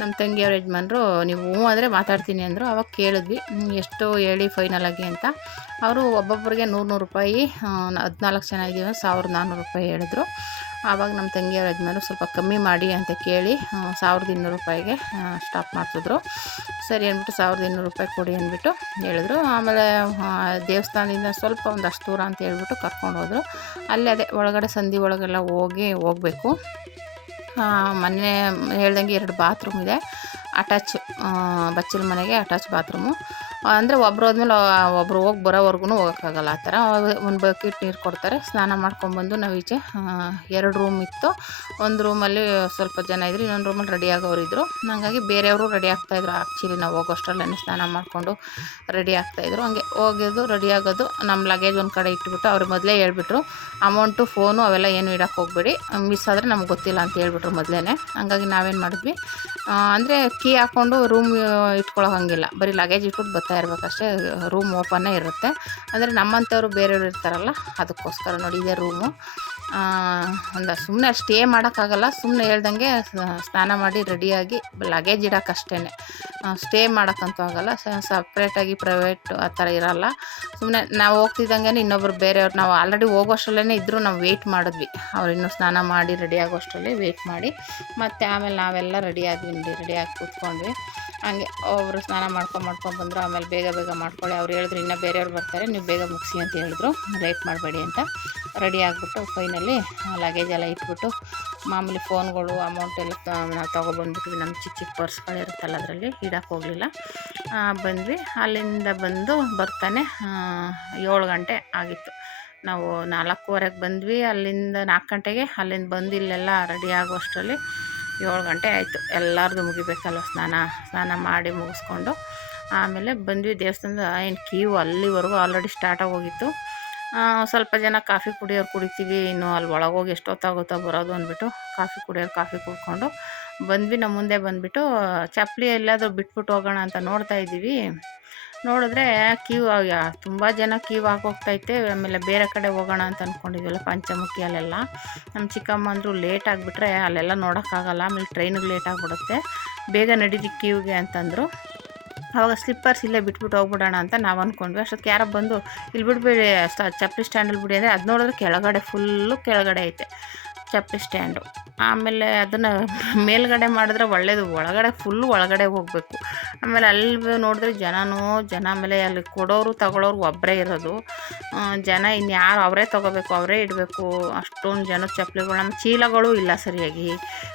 ನಮ್ಮ ತಂಗಿಯವ್ರ ಯಜಮಾನ್ರು ನೀವು ಹ್ಞೂ ಆದರೆ ಮಾತಾಡ್ತೀನಿ ಅಂದರು. ಅವಾಗ ಕೇಳಿದ್ವಿ ಎಷ್ಟು ಹೇಳಿ ಫೈನಲಾಗಿ ಅಂತ. ಅವರು ಒಬ್ಬೊಬ್ಬರಿಗೆ ₹100 14 ಜನ ಇದ್ದೀವಿ, ₹1400 ಹೇಳಿದ್ರು. ಆವಾಗ ನಮ್ಮ ತಂಗಿಯವ್ರ ಯಜಮಾನ್ರು ಸ್ವಲ್ಪ ಕಮ್ಮಿ ಮಾಡಿ ಅಂತ ಕೇಳಿ ₹1200 ಸ್ಟಾಪ್ ಮಾಡ್ತಿದ್ರು. ಸರಿ ಅಂದ್ಬಿಟ್ಟು ₹1200 ಕೊಡಿ ಅಂದ್ಬಿಟ್ಟು ಹೇಳಿದ್ರು. ಆಮೇಲೆ ದೇವಸ್ಥಾನದಿಂದ ಸ್ವಲ್ಪ ಒಂದಷ್ಟು ದೂರ ಅಂತ ಹೇಳ್ಬಿಟ್ಟು ಕರ್ಕೊಂಡು ಹೋದರು. ಅಲ್ಲಿ ಅದೇ ಒಳಗಡೆ ಸಂಧಿ ಒಳಗೆಲ್ಲ ಹೋಗಬೇಕು. ಮೊನ್ನೆ ಹೇಳ್ದಂಗೆ 2 ಬಾತ್ರೂಮ್ ಇದೆ, ಅಟ್ಯಾಚ್ ಬಚ್ಚಲ ಮನೆಗೆ ಅಟ್ಯಾಚ್ ಬಾತ್ರೂಮು. ಅಂದರೆ ಒಬ್ರು ಹೋದ್ಮೇಲೆ ಒಬ್ರು ಹೋಗಿ ಬರೋವರೆಗೂ ಹೋಗೋಕ್ಕಾಗಲ್ಲ. ಆ ಥರ ಒಂದು ಬಕೆಟ್ ನೀರು ಕೊಡ್ತಾರೆ. ಸ್ನಾನ ಮಾಡ್ಕೊಂಡ್ಬಂದು ನಾವು ಈಚೆ 2 ರೂಮ್ ಇತ್ತು. ಒಂದು ರೂಮಲ್ಲಿ ಸ್ವಲ್ಪ ಜನ ಇದ್ರು, ಇನ್ನೊಂದು ರೂಮಲ್ಲಿ ರೆಡಿ ಆಗೋರಿದ್ರು. ಹಾಗಾಗಿ ಬೇರೆಯವರು ರೆಡಿ ಆಗ್ತಾಯಿದ್ರು. ಆ್ಯಕ್ಚುಲಿ ನಾವು ಹೋಗೋಷ್ಟರಲ್ಲೇ ಸ್ನಾನ ಮಾಡಿಕೊಂಡು ರೆಡಿ ಆಗ್ತಾಯಿದ್ರು. ಹಂಗೆ ಹೋಗೋದು ರೆಡಿ ಆಗೋದು, ನಮ್ಮ ಲಗೇಜ್ ಒಂದು ಕಡೆ ಇಟ್ಬಿಟ್ಟು ಅವ್ರು ಮೊದಲೇ ಹೇಳ್ಬಿಟ್ರು ಅಮೌಂಟು ಫೋನು ಅವೆಲ್ಲ ಏನು ಇಡೋಕ್ಕೆ ಹೋಗಬೇಡಿ, ಮಿಸ್ ಆದರೆ ನಮ್ಗೆ ಗೊತ್ತಿಲ್ಲ ಅಂತ ಹೇಳ್ಬಿಟ್ರು ಮೊದಲೇ. ಹಂಗಾಗಿ ನಾವೇನು ಮಾಡಿದ್ವಿ ಅಂದರೆ ಕೀ ಹಾಕ್ಕೊಂಡು ರೂಮ್ ಇಟ್ಕೊಳ್ಳೋ ಹಂಗಿಲ್ಲ, ಬರೀ ಲಗೇಜ್ ಇಟ್ಬಿಟ್ಟು ಬರ್ತಾ ಇರಬೇಕಷ್ಟೇ. ರೂಮ್ ಓಪನ್ನೇ ಇರುತ್ತೆ. ಅಂದರೆ ನಮ್ಮಂಥವ್ರು ಬೇರೆಯವ್ರು ಇರ್ತಾರಲ್ಲ, ಅದಕ್ಕೋಸ್ಕರ ನೋಡಿ ಇದೇ ರೂಮು. ಸುಮ್ಮನೆ ಸ್ಟೇ ಮಾಡೋಕ್ಕಾಗಲ್ಲ, ಸುಮ್ಮನೆ ಹೇಳ್ದಂಗೆ ಸ್ನಾನ ಮಾಡಿ ರೆಡಿಯಾಗಿ ಲಗೇಜ್ ಇಡೋಕ್ಕಷ್ಟೇ, ಸ್ಟೇ ಮಾಡೋಕ್ಕಂತೂ ಆಗಲ್ಲ. ಸಪ್ರೇಟಾಗಿ ಪ್ರೈವೇಟ್ ಆ ಥರ ಇರೋಲ್ಲ. ಸುಮ್ಮನೆ ನಾವು ಹೋಗ್ತಿದ್ದಂಗೆ ಇನ್ನೊಬ್ರು ಬೇರೆಯವ್ರು, ನಾವು ಆಲ್ರೆಡಿ ಹೋಗೋಷ್ಟರಲ್ಲೇ ಇದ್ದರೂ ನಾವು ವೆಯ್ಟ್ ಮಾಡಿದ್ವಿ. ಅವ್ರು ಇನ್ನೂ ಸ್ನಾನ ಮಾಡಿ ರೆಡಿ ಆಗೋಷ್ಟರಲ್ಲಿ ವೆಯ್ಟ್ ಮಾಡಿ ಮತ್ತು ಆಮೇಲೆ ನಾವೆಲ್ಲ ರೆಡಿಯಾಗಿ ಕೂತ್ಕೊಂಡ್ವಿ. ಹಂಗೆ ಒಬ್ಬರು ಸ್ನಾನ ಮಾಡ್ಕೊಂಡು ಬಂದರು. ಆಮೇಲೆ ಬೇಗ ಮಾಡ್ಕೊಳ್ಳಿ, ಅವ್ರು ಹೇಳಿದ್ರು ಇನ್ನೂ ಬೇರೆಯವ್ರು ಬರ್ತಾರೆ, ನೀವು ಬೇಗ ಮುಗಿಸಿ ಅಂತ ಹೇಳಿದ್ರು, ಲೇಟ್ ಮಾಡಬೇಡಿ ಅಂತ. ರೆಡಿ ಆಗಿಬಿಟ್ಟು ಫೈನಲಿ ಲಗೇಜ್ ಎಲ್ಲ ಇಟ್ಬಿಟ್ಟು ಮಾಮೂಲಿ ಫೋನ್ಗಳು ಅಮೌಂಟ್ ಎಲ್ಲ ನಾವು ತೊಗೊಬಂದ್ಬಿಟ್ವಿ. ನಮ್ಮ ಚಿಕ್ಕ ಪರ್ಸ್ಗಳಿರುತ್ತಲ್ಲ ಅದರಲ್ಲಿ ಇಡೋಕ್ಕೆ ಹೋಗಲಿಲ್ಲ. ಬಂದ್ವಿ. ಅಲ್ಲಿಂದ ಬಂದು ಬರ್ತಾನೆ 7 ಗಂಟೆ ಆಗಿತ್ತು. ನಾವು 4:15ಗೆ ಬಂದ್ವಿ. ಅಲ್ಲಿಂದ 4 ಗಂಟೆಗೆ ಅಲ್ಲಿಂದ ಬಂದು ಇಲ್ಲೆಲ್ಲ ರೆಡಿ ಆಗೋಷ್ಟರಲ್ಲಿ 7 ಗಂಟೆ ಆಯಿತು. ಎಲ್ಲರದು ಮುಗಿಬೇಕಲ್ವ, ಸ್ನಾನ ಮಾಡಿ ಮುಗಿಸ್ಕೊಂಡು ಆಮೇಲೆ ಬಂದ್ವಿ. ದೇವಸ್ಥಾನದ ಏನು ಕ್ಯೂ ಅಲ್ಲಿವರೆಗೂ ಆಲ್ರೆಡಿ ಸ್ಟಾರ್ಟ್ ಆಗೋಗಿತ್ತು. ಸ್ವಲ್ಪ ಜನ ಕಾಫಿ ಕುಡಿಯೋರು ಕುಡಿತೀವಿ, ಇನ್ನು ಅಲ್ಲಿ ಒಳಗೋಗಿ ಎಷ್ಟೊತ್ತಾಗುತ್ತೋ ಬರೋದು ಅಂದ್ಬಿಟ್ಟು ಕಾಫಿ ಕುಡ್ಕೊಂಡು ಬಂದ್ವಿ. ನಮ್ಮ ಮುಂದೆ ಬಂದುಬಿಟ್ಟು ಚಪ್ಪಲಿ ಎಲ್ಲಾದರೂ ಬಿಟ್ಬಿಟ್ಟು ಹೋಗೋಣ ಅಂತ ನೋಡ್ತಾ ಇದ್ದೀವಿ. ನೋಡಿದ್ರೆ ಕ್ಯೂ ತುಂಬ ಜನ ಕ್ಯೂ ಆಗೋಗ್ತೈತೆ. ಆಮೇಲೆ ಬೇರೆ ಕಡೆ ಹೋಗೋಣ ಅಂತ ಅಂದ್ಕೊಂಡಿದ್ವಲ್ಲ, ಪಂಚಮುಖಿ ಅಲ್ಲೆಲ್ಲ. ನಮ್ಮ ಚಿಕ್ಕಮ್ಮ ಅಂದರು ಲೇಟ್ ಆಗಿಬಿಟ್ರೆ ಅಲ್ಲೆಲ್ಲ ನೋಡೋಕ್ಕಾಗಲ್ಲ, ಆಮೇಲೆ ಟ್ರೈನಿಗೆ ಲೇಟ್ ಆಗಿಬಿಡುತ್ತೆ, ಬೇಗ ನಡೀರಿ ಕ್ಯೂಗೆ ಅಂತಂದರು. ಆವಾಗ ಸ್ಲಿಪ್ಪರ್ಸ್ ಇಲ್ಲೇ ಬಿಟ್ಬಿಟ್ಟು ಹೋಗ್ಬಿಡೋಣ ಅಂತ ನಾವು ಅಂದ್ಕೊಂಡ್ವಿ. ಅಷ್ಟೊತ್ತಿಗೆ ಯಾರೋ ಬಂದು ಇಲ್ಲಿ ಬಿಡ್ಬೇಡಿ, ಚಪ್ಪಲಿ ಸ್ಟ್ಯಾಂಡಲ್ಲಿ ಬಿಡಿ ಅಂದರೆ ಅದು ನೋಡಿದ್ರೆ ಕೆಳಗಡೆ ಫುಲ್ಲು ಕೆಳಗಡೆ ಐತೆ ಚಪ್ಪಲಿ ಸ್ಟ್ಯಾಂಡು. ಆಮೇಲೆ ಅದನ್ನು ಮೇಲ್ಗಡೆ ಮಾಡಿದ್ರೆ ಒಳ್ಳೆಯದು, ಫುಲ್ಲು ಒಳಗಡೆ ಹೋಗಬೇಕು. ಆಮೇಲೆ ಅಲ್ಲಿ ನೋಡಿದ್ರೆ ಜನ, ಆಮೇಲೆ ಅಲ್ಲಿ ಕೊಡೋರು ತಗೊಳ್ಳೋರು ಒಬ್ಬರೇ ಇರೋದು ಜನ, ಇನ್ಯಾರು ಅವರೇ ತೊಗೋಬೇಕು, ಅವರೇ ಇಡಬೇಕು. ಅಷ್ಟೊಂದು ಜನದ ಚಪ್ಪಲಿಗಳು, ನಮ್ಮ ಚೀಲಗಳು ಇಲ್ಲ ಸರಿಯಾಗಿ,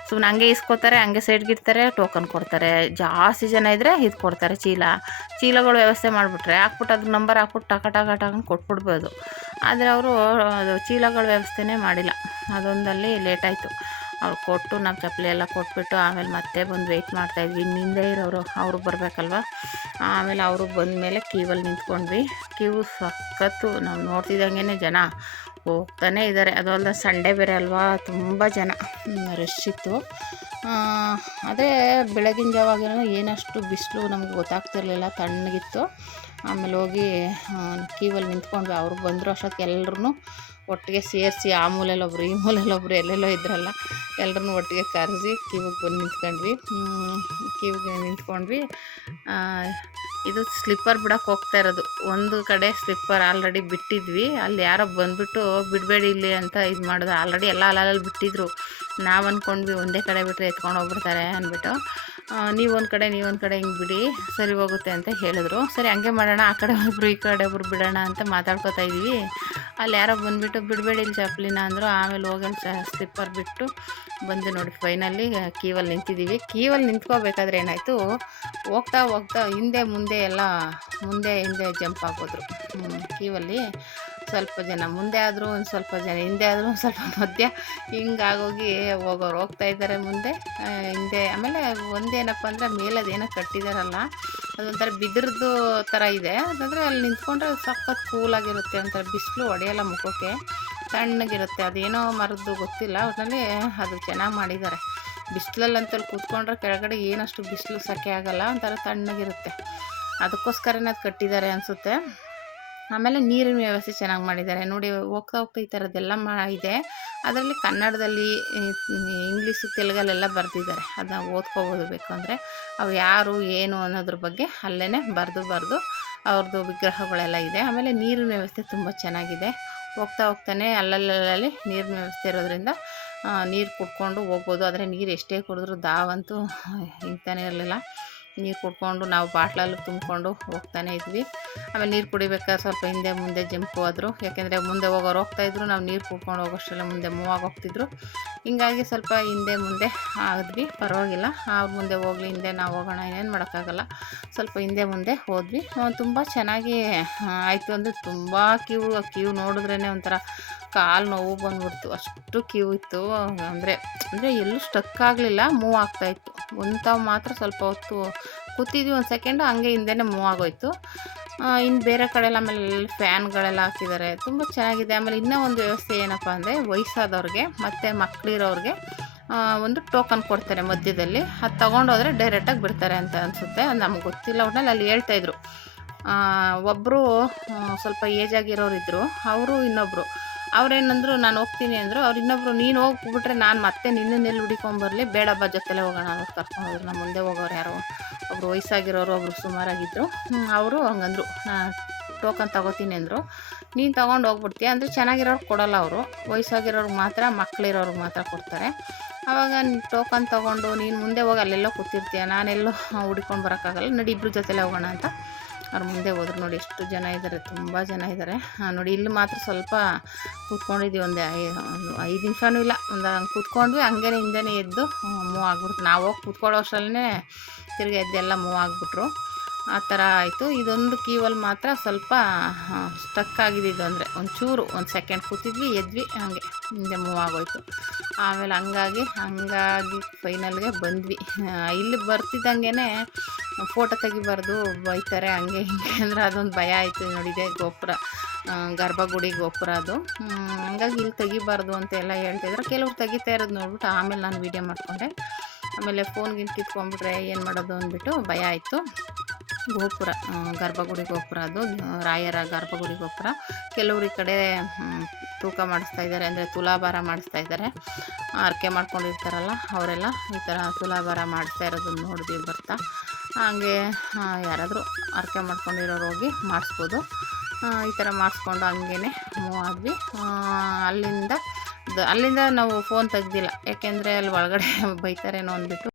ಸುಮ್ಮನೆ ಹಂಗೆ ಇಸ್ಕೋತಾರೆ, ಹಂಗೆ ಸೈಡ್ಗಿರ್ತಾರೆ, ಟೋಕನ್ ಕೊಡ್ತಾರೆ. ಜಾಸ್ತಿ ಜನ ಇದ್ದರೆ ಇದು ಕೊಡ್ತಾರೆ, ಚೀಲಗಳು ವ್ಯವಸ್ಥೆ ಮಾಡಿಬಿಟ್ರೆ ಹಾಕ್ಬಿಟ್ಟು ಅದ್ರ ನಂಬರ್ ಹಾಕ್ಬಿಟ್ಟು ಟಕ ಕೊಟ್ಬಿಡ್ಬೋದು. ಆದರೆ ಅವರು ಅದು ಚೀಲಗಳ ವ್ಯವಸ್ಥೆನೇ ಮಾಡಿಲ್ಲ. ಅದೊಂದಲ್ಲಿ ಲೇಟಾಯಿತು. ಅವ್ರು ಕೊಟ್ಟು ನಮ್ಮ ಚಪ್ಪಲಿ ಎಲ್ಲ ಕೊಟ್ಬಿಟ್ಟು ಆಮೇಲೆ ಮತ್ತೆ ಬಂದು ವೆಯ್ಟ್ ಮಾಡ್ತಾಯಿದ್ವಿ. ಹಿಂದೆ ಇರೋರು ಅವರು ಬರಬೇಕಲ್ವ. ಆಮೇಲೆ ಅವರು ಬಂದಮೇಲೆ ಕ್ಯೂವಲ್ಲಿ ನಿಂತ್ಕೊಂಡ್ವಿ. ಕ್ಯೂ ಸಖತ್ತು, ನಾವು ನೋಡ್ತಿದ್ದಂಗೆ ಜನ ಹೋಗ್ತಾನೆ ಇದ್ದಾರೆ. ಅದು ಅಲ್ಲದೆ ಸಂಡೇ ಬೇರೆ ಅಲ್ವಾ, ತುಂಬ ಜನ ರಶ್ ಇತ್ತು. ಅದೇ ಬೆಳಗಿನ ಜಾವಾಗೇನೋ ಏನಷ್ಟು ಬಿಸಿಲು ನಮ್ಗೆ ಗೊತ್ತಾಗ್ತಿರ್ಲಿಲ್ಲ, ತಣ್ಣಗಿತ್ತು. ಆಮೇಲೆ ಹೋಗಿ ಕ್ಯೂವಲ್ಲಿ ನಿಂತ್ಕೊಂಡ್ವಿ. ಅವ್ರು ಬಂದರು ಅಷ್ಟೊತ್ತಿಗೆ ಎಲ್ಲರೂ ಒಟ್ಟಿಗೆ ಸೇರಿಸಿ ಆ ಮೂಲೆಯಲ್ಲೊಬ್ರು ಈ ಮೂಲೆಯಲ್ಲೊಬ್ರು ಎಲ್ಲೆಲ್ಲೋ ಇದ್ರಲ್ಲ ಎಲ್ಲರನ್ನೂ ಒಟ್ಟಿಗೆ ಕರೆಸಿ ಕ್ಯೂವಿಗೆ ಬಂದು ನಿಂತ್ಕೊಂಡ್ವಿ. ಕ್ಯೂವಿಗೆ ನಿಂತ್ಕೊಂಡ್ವಿ. ಇದು ಸ್ಲಿಪ್ಪರ್ ಬಿಡೋಕ್ಕೆ ಹೋಗ್ತಾ ಇರೋದು. ಒಂದು ಕಡೆ ಸ್ಲಿಪ್ಪರ್ ಆಲ್ರೆಡಿ ಬಿಟ್ಟಿದ್ವಿ, ಅಲ್ಲಿ ಯಾರೋ ಬಂದುಬಿಟ್ಟು ಬಿಡಬೇಡಿ ಇಲ್ಲಿ ಅಂತ ಇದು ಮಾಡಿದ್ರು. ಆಲ್ರೆಡಿ ಎಲ್ಲ ಅಲ್ಲಲ್ಲಿ ಬಿಟ್ಟಿದ್ರು. ನಾವು ಅಂದ್ಕೊಂಡ್ವಿ ಒಂದೇ ಕಡೆ ಬಿಟ್ಟರೆ ಎತ್ಕೊಂಡು ಹೋಗ್ಬಿಡ್ತಾರೆ ಅಂದ್ಬಿಟ್ಟು, ನೀವೊಂದು ಕಡೆ ಹಿಂಗೆ ಬಿಡಿ ಸರಿ ಹೋಗುತ್ತೆ ಅಂತ ಹೇಳಿದ್ರು. ಸರಿ ಹಂಗೆ ಮಾಡೋಣ, ಆ ಕಡೆ ಒಬ್ಬರು ಈ ಕಡೆ ಒಬ್ಬರು ಬಿಡೋಣ ಅಂತ ಮಾತಾಡ್ಕೊತಾ ಇದ್ವಿ. ಅಲ್ಲಿ ಯಾರೋ ಬಂದುಬಿಟ್ಟು ಬಿಡಬೇಡಿ ಇಲ್ಲಿ ಚಪ್ಪಲಿನ ಅಂದರು. ಆಮೇಲೆ ಹೋಗಿ ಸ್ಲಿಪ್ಪರ್ ಬಿಟ್ಟು ಬಂದು ನೋಡಿ ಫೈನಲ್ಲಿ ಕ್ಯೂವಲ್ಲಿ ನಿಂತಿದ್ದೀವಿ. ಕ್ಯೂವಲ್ಲಿ ನಿಂತ್ಕೋಬೇಕಾದ್ರೆ ಏನಾಯಿತು, ಹೋಗ್ತಾ ಹಿಂದೆ ಮುಂದೆ ಎಲ್ಲ ಮುಂದೆ ಹಿಂದೆ ಜಂಪ್ ಆಗೋದ್ರು. ಕ್ಯೂವಲ್ಲಿ ಸ್ವಲ್ಪ ಜನ ಮುಂದೆ ಆದರೂ, ಒಂದು ಸ್ವಲ್ಪ ಜನ ಹಿಂದೆ ಆದರೂ, ಒಂದು ಸ್ವಲ್ಪ ಮಧ್ಯ ಹಿಂಗಾಗೋಗಿ ಹೋಗೋರು ಹೋಗ್ತಾ ಇದ್ದಾರೆ ಮುಂದೆ ಹಿಂದೆ. ಆಮೇಲೆ ಒಂದೇನಪ್ಪ ಅಂದರೆ ಮೇಲದೇನೋ ಕಟ್ಟಿದಾರಲ್ಲ, ಅದೊಂಥರ ಬಿದಿರದ್ದು ಥರ ಇದೆ. ಅದಂದರೆ ಅಲ್ಲಿ ನಿಂತ್ಕೊಂಡ್ರೆ ಸಖತ್ ಕೂಲಾಗಿರುತ್ತೆ, ಒಂಥರ ಬಿಸಿಲು ಹೊಡೆಯಲ್ಲ ಮುಖಕ್ಕೆ, ತಣ್ಣಗಿರುತ್ತೆ. ಅದೇನೋ ಮರದ್ದು ಗೊತ್ತಿಲ್ಲ, ಒಟ್ಟಿನಲ್ಲಿ ಅದು ಚೆನ್ನಾಗಿ ಮಾಡಿದ್ದಾರೆ. ಬಿಸಿಲಲ್ಲಂತಲ್ಲಿ ಕೂತ್ಕೊಂಡ್ರೆ ಕೆಳಗಡೆ ಏನಷ್ಟು ಬಿಸಿಲು ಸೆಕೆ ಆಗೋಲ್ಲ, ಒಂಥರ ತಣ್ಣಗಿರುತ್ತೆ. ಅದಕ್ಕೋಸ್ಕರನೇ ಅದು ಕಟ್ಟಿದ್ದಾರೆ ಅನಿಸುತ್ತೆ. ಆಮೇಲೆ ನೀರಿನ ವ್ಯವಸ್ಥೆ ಚೆನ್ನಾಗಿ ಮಾಡಿದ್ದಾರೆ ನೋಡಿ. ಹೋಗ್ತಾ ಈ ಥರದ್ದೆಲ್ಲ ಇದೆ. ಅದರಲ್ಲಿ ಕನ್ನಡದಲ್ಲಿ, ಇಂಗ್ಲೀಷು, ತೆಲುಗಲ್ಲೆಲ್ಲ ಬರೆದಿದ್ದಾರೆ. ಅದನ್ನ ಓದ್ಕೋಬೋದು ಬೇಕಂದರೆ. ಅವು ಯಾರು ಏನು ಅನ್ನೋದ್ರ ಬಗ್ಗೆ ಅಲ್ಲೇ ಬರೆದು ಅವ್ರದ್ದು ವಿಗ್ರಹಗಳೆಲ್ಲ ಇದೆ. ಆಮೇಲೆ ನೀರಿನ ವ್ಯವಸ್ಥೆ ತುಂಬ ಚೆನ್ನಾಗಿದೆ. ಹೋಗ್ತಾನೆ ಅಲ್ಲಲ್ಲಿ ನೀರಿನ ವ್ಯವಸ್ಥೆ ಇರೋದ್ರಿಂದ ನೀರು ಕುಡ್ಕೊಂಡು ಹೋಗ್ಬೋದು. ಆದರೆ ನೀರು ಎಷ್ಟೇ ಕುಡಿದ್ರೂ ದಾವಂತೂ ಇಂತಾನೆ ಇರಲಿಲ್ಲ. ನೀರು ಕುಡ್ಕೊಂಡು ನಾವು ಬಾಟ್ಲಲ್ಲಿ ತುಂಬಿಕೊಂಡು ಹೋಗ್ತಾನೆ ಇದ್ವಿ. ಆಮೇಲೆ ನೀರು ಕುಡಿಬೇಕಾದ್ರೆ ಸ್ವಲ್ಪ ಹಿಂದೆ ಮುಂದೆ ಜಂಪ್ ಹೋದ್ರು, ಯಾಕೆಂದರೆ ಮುಂದೆ ಹೋಗೋರು ಹೋಗ್ತಾಯಿದ್ರು, ನಾವು ನೀರು ಕುಡ್ಕೊಂಡು ಹೋಗೋಷ್ಟೆಲ್ಲ ಮುಂದೆ ಮೂವ್ ಆಗಿ ಹೋಗ್ತಿದ್ರು. ಹಿಂಗಾಗಿ ಸ್ವಲ್ಪ ಹಿಂದೆ ಮುಂದೆ ಆದ್ವಿ, ಪರವಾಗಿಲ್ಲ. ಅವ್ರು ಮುಂದೆ ಹೋಗಲಿ, ಹಿಂದೆ ನಾವು ಹೋಗೋಣ, ಏನೇನು ಮಾಡೋಕ್ಕಾಗಲ್ಲ. ಸ್ವಲ್ಪ ಹಿಂದೆ ಮುಂದೆ ಹೋದ್ವಿ. ತುಂಬ ಚೆನ್ನಾಗಿ ಆಯಿತು. ಅಂದರೆ ತುಂಬ ಕ್ಯೂ ನೋಡಿದ್ರೇ ಒಂಥರ ಕಾಲು ನೋವು ಬಂದ್ಬಿಡ್ತು, ಅಷ್ಟು ಕ್ಯೂ ಇತ್ತು. ಅಂದರೆ ಎಲ್ಲೂ ಸ್ಟಕ್ ಆಗಲಿಲ್ಲ, ಮೂವ್ ಆಗ್ತಾಯಿತ್ತು. ತಾವು ಮಾತ್ರ ಸ್ವಲ್ಪ ಹೊತ್ತು ಕೂತಿದ್ವಿ, ಒಂದು ಸೆಕೆಂಡು ಹಂಗೆ ಹಿಂದೆನೇ ಮೂವ್ ಆಗೋಯ್ತು. ಇನ್ನು ಬೇರೆ ಕಡೆಲ್ಲ ಆಮೇಲೆ ಫ್ಯಾನ್ಗಳೆಲ್ಲ ಹಾಕಿದ್ದಾರೆ, ತುಂಬ ಚೆನ್ನಾಗಿದೆ. ಆಮೇಲೆ ಇನ್ನೂ ಒಂದು ವ್ಯವಸ್ಥೆ ಏನಪ್ಪ ಅಂದರೆ, ವಯಸ್ಸಾದವ್ರಿಗೆ ಮತ್ತು ಮಕ್ಕಳಿರೋರಿಗೆ ಒಂದು ಟೋಕನ್ ಕೊಡ್ತಾರೆ ಮಧ್ಯದಲ್ಲಿ. ಅದು ತೊಗೊಂಡೋದ್ರೆ ಡೈರೆಕ್ಟಾಗಿ ಬಿಡ್ತಾರೆ ಅಂತ ಅನಿಸುತ್ತೆ, ನಮ್ಗೆ ಗೊತ್ತಿಲ್ಲ. ಒಟ್ಟಿನಲ್ಲಿ ಅಲ್ಲಿ ಹೇಳ್ತಾಯಿದ್ರು. ಒಬ್ಬರು ಸ್ವಲ್ಪ ಏಜ್ ಆಗಿರೋರಿದ್ದರು, ಅವರು ಇನ್ನೊಬ್ಬರು ಅವ್ರೇನಂದ್ರು ನಾನು ಹೋಗ್ತೀನಿ ಅಂದರು. ಅವ್ರು ಇನ್ನೊಬ್ಬರು ನೀನು ಹೋಗ್ಬಿಟ್ರೆ ನಾನು ಮತ್ತೆ ನಿನ್ನೆಲ್ಲಿ ಹುಡ್ಕೊಂಬರಲಿ, ಬೇಡ ಬಾ ಜೊತೆಲೇ ಹೋಗೋಣ ಅಂತ ಕರ್ಕೊಂಡು ಹೋದ್ರು. ನಮ್ಮ ಮುಂದೆ ಹೋಗೋರು ಯಾರೋ ಒಬ್ಬರು ವಯಸ್ಸಾಗಿರೋರು, ಒಬ್ಬರು ಸುಮಾರಾಗಿದ್ದರು. ಅವರು ಹಂಗಂದರು, ಟೋಕನ್ ತೊಗೋತೀನಿ ಅಂದರು. ನೀನು ತೊಗೊಂಡು ಹೋಗ್ಬಿಡ್ತೀಯ ಅಂದರೆ ಚೆನ್ನಾಗಿರೋರು ಕೊಡೋಲ್ಲ ಅವರು, ವಯಸ್ಸಾಗಿರೋರ್ಗೆ ಮಾತ್ರ, ಮಕ್ಕಳಿರೋರ್ಗೆ ಮಾತ್ರ ಕೊಡ್ತಾರೆ. ಆವಾಗ ಟೋಕನ್ ತೊಗೊಂಡು ನೀನು ಮುಂದೆ ಹೋಗಿ ಅಲ್ಲೆಲ್ಲೋ ಕೂತಿರ್ತೀಯ, ನಾನೆಲ್ಲೋ ಹುಡ್ಕೊಂಡು ಬರೋಕ್ಕಾಗಲ್ಲ, ನಡಿ ಇಬ್ಬರು ಜೊತೆಲೇ ಹೋಗೋಣ ಅಂತ ಅವ್ರು ಮುಂದೆ ಹೋದ್ರು. ನೋಡಿ ಎಷ್ಟು ಜನ ಇದ್ದಾರೆ, ತುಂಬ ಜನ ಇದ್ದಾರೆ ನೋಡಿ. ಇಲ್ಲಿ ಮಾತ್ರ ಸ್ವಲ್ಪ ಕೂತ್ಕೊಂಡಿದ್ದೀವಿ, ಒಂದು 5 ನಿಮಿಷನೂ ಇಲ್ಲ, ಒಂದು ಹಂಗೆ ಕೂತ್ಕೊಂಡ್ವಿ. ಹಂಗೇ ಹಿಂದೆ ಎದ್ದು ಮೂವ್ ಆಗಿಬಿಡ್ತು. ನಾವು ಹೋಗಿ ಕೂತ್ಕೊಳ್ಳೋ ಅಷ್ಟರಲ್ಲೇ ತಿರುಗಿ ಎದ್ದೆಲ್ಲ ಮೂವ್ ಆಗಿಬಿಟ್ರು. ಆ ಥರ ಆಯಿತು. ಇದೊಂದು ಕ್ಯೂವಲ್ಲಿ ಮಾತ್ರ ಸ್ವಲ್ಪ ಸ್ಟಕ್ ಆಗಿದ್ದು, ಅಂದರೆ ಒಂಚೂರು ಒಂದು ಸೆಕೆಂಡ್ ಕೂತಿದ್ವಿ, ಎದ್ವಿ, ಹಾಗೆ ಹಿಂದೆ ಮೂವ್ ಆಗೋಯ್ತು. ಆಮೇಲೆ ಹಂಗಾಗಿ ಫೈನಲ್ಗೆ ಬಂದ್ವಿ. ಇಲ್ಲಿ ಬರ್ತಿದ್ದಂಗೆ ಫೋಟೋ ತೆಗಿಬಾರ್ದು, ಬೈತಾರೆ ಹಂಗೆ ಹಿಂಗೆ ಅಂದರೆ ಅದೊಂದು ಭಯ ಆಯಿತು. ನೋಡಿದೆ ಗೋಪುರ, ಗರ್ಭಗುಡಿ ಗೋಪುರ ಅದು, ಹಂಗಾಗಿ ಇಲ್ಲಿ ತೆಗಿಬಾರ್ದು ಅಂತೆಲ್ಲ ಹೇಳ್ತಾಯಿದ್ರು. ಕೆಲವ್ರು ತೆಗಿತಾ ಇರೋದು ನೋಡ್ಬಿಟ್ಟು ಆಮೇಲೆ ನಾನು ವೀಡಿಯೋ ಮಾಡಿಕೊಂಡೆ. ಆಮೇಲೆ ಫೋನ್ಗಿಂತ ಕಿತ್ಕೊಂಡ್ಬಿಟ್ರೆ ಏನು ಮಾಡೋದು ಅಂದ್ಬಿಟ್ಟು ಭಯ ಆಯಿತು. ಗೋಪುರ, ಗರ್ಭಗುಡಿ ಗೋಪುರ, ಅದು ರಾಯರ ಗರ್ಭಗುಡಿ ಗೋಪುರ. ಕೆಲವರು ಈ ಕಡೆ ತೂಕ ಮಾಡಿಸ್ತಾ ಇದ್ದಾರೆ, ಅಂದರೆ ತುಲಾಭಾರ ಮಾಡಿಸ್ತಾ ಇದ್ದಾರೆ. ಹರಕೆ ಮಾಡ್ಕೊಂಡಿರ್ತಾರಲ್ಲ ಅವರೆಲ್ಲ ಈ ಥರ ತುಲಾಭಾರ ಮಾಡಿಸ್ತಾ ಇರೋದನ್ನು ನೋಡಿದ್ವಿ ಬರ್ತಾ. ಹಾಗೆ ಯಾರಾದರೂ ಹರಕೆ ಮಾಡ್ಕೊಂಡಿರೋರು ಹೋಗಿ ಮಾಡಿಸ್ಬೋದು. ಈ ಥರ ಮಾಡಿಸ್ಕೊಂಡು ಹಂಗೇ ಮೂವ್ ಆದ್ವಿ. ಅಲ್ಲಿಂದ ನಾವು ಫೋನ್ ತೆಗ್ದಿಲ್ಲ, ಯಾಕೆಂದರೆ ಅಲ್ಲಿ ಒಳಗಡೆ ಬೈತಾರೇನೋ ಅಂದ್ಬಿಟ್ಟು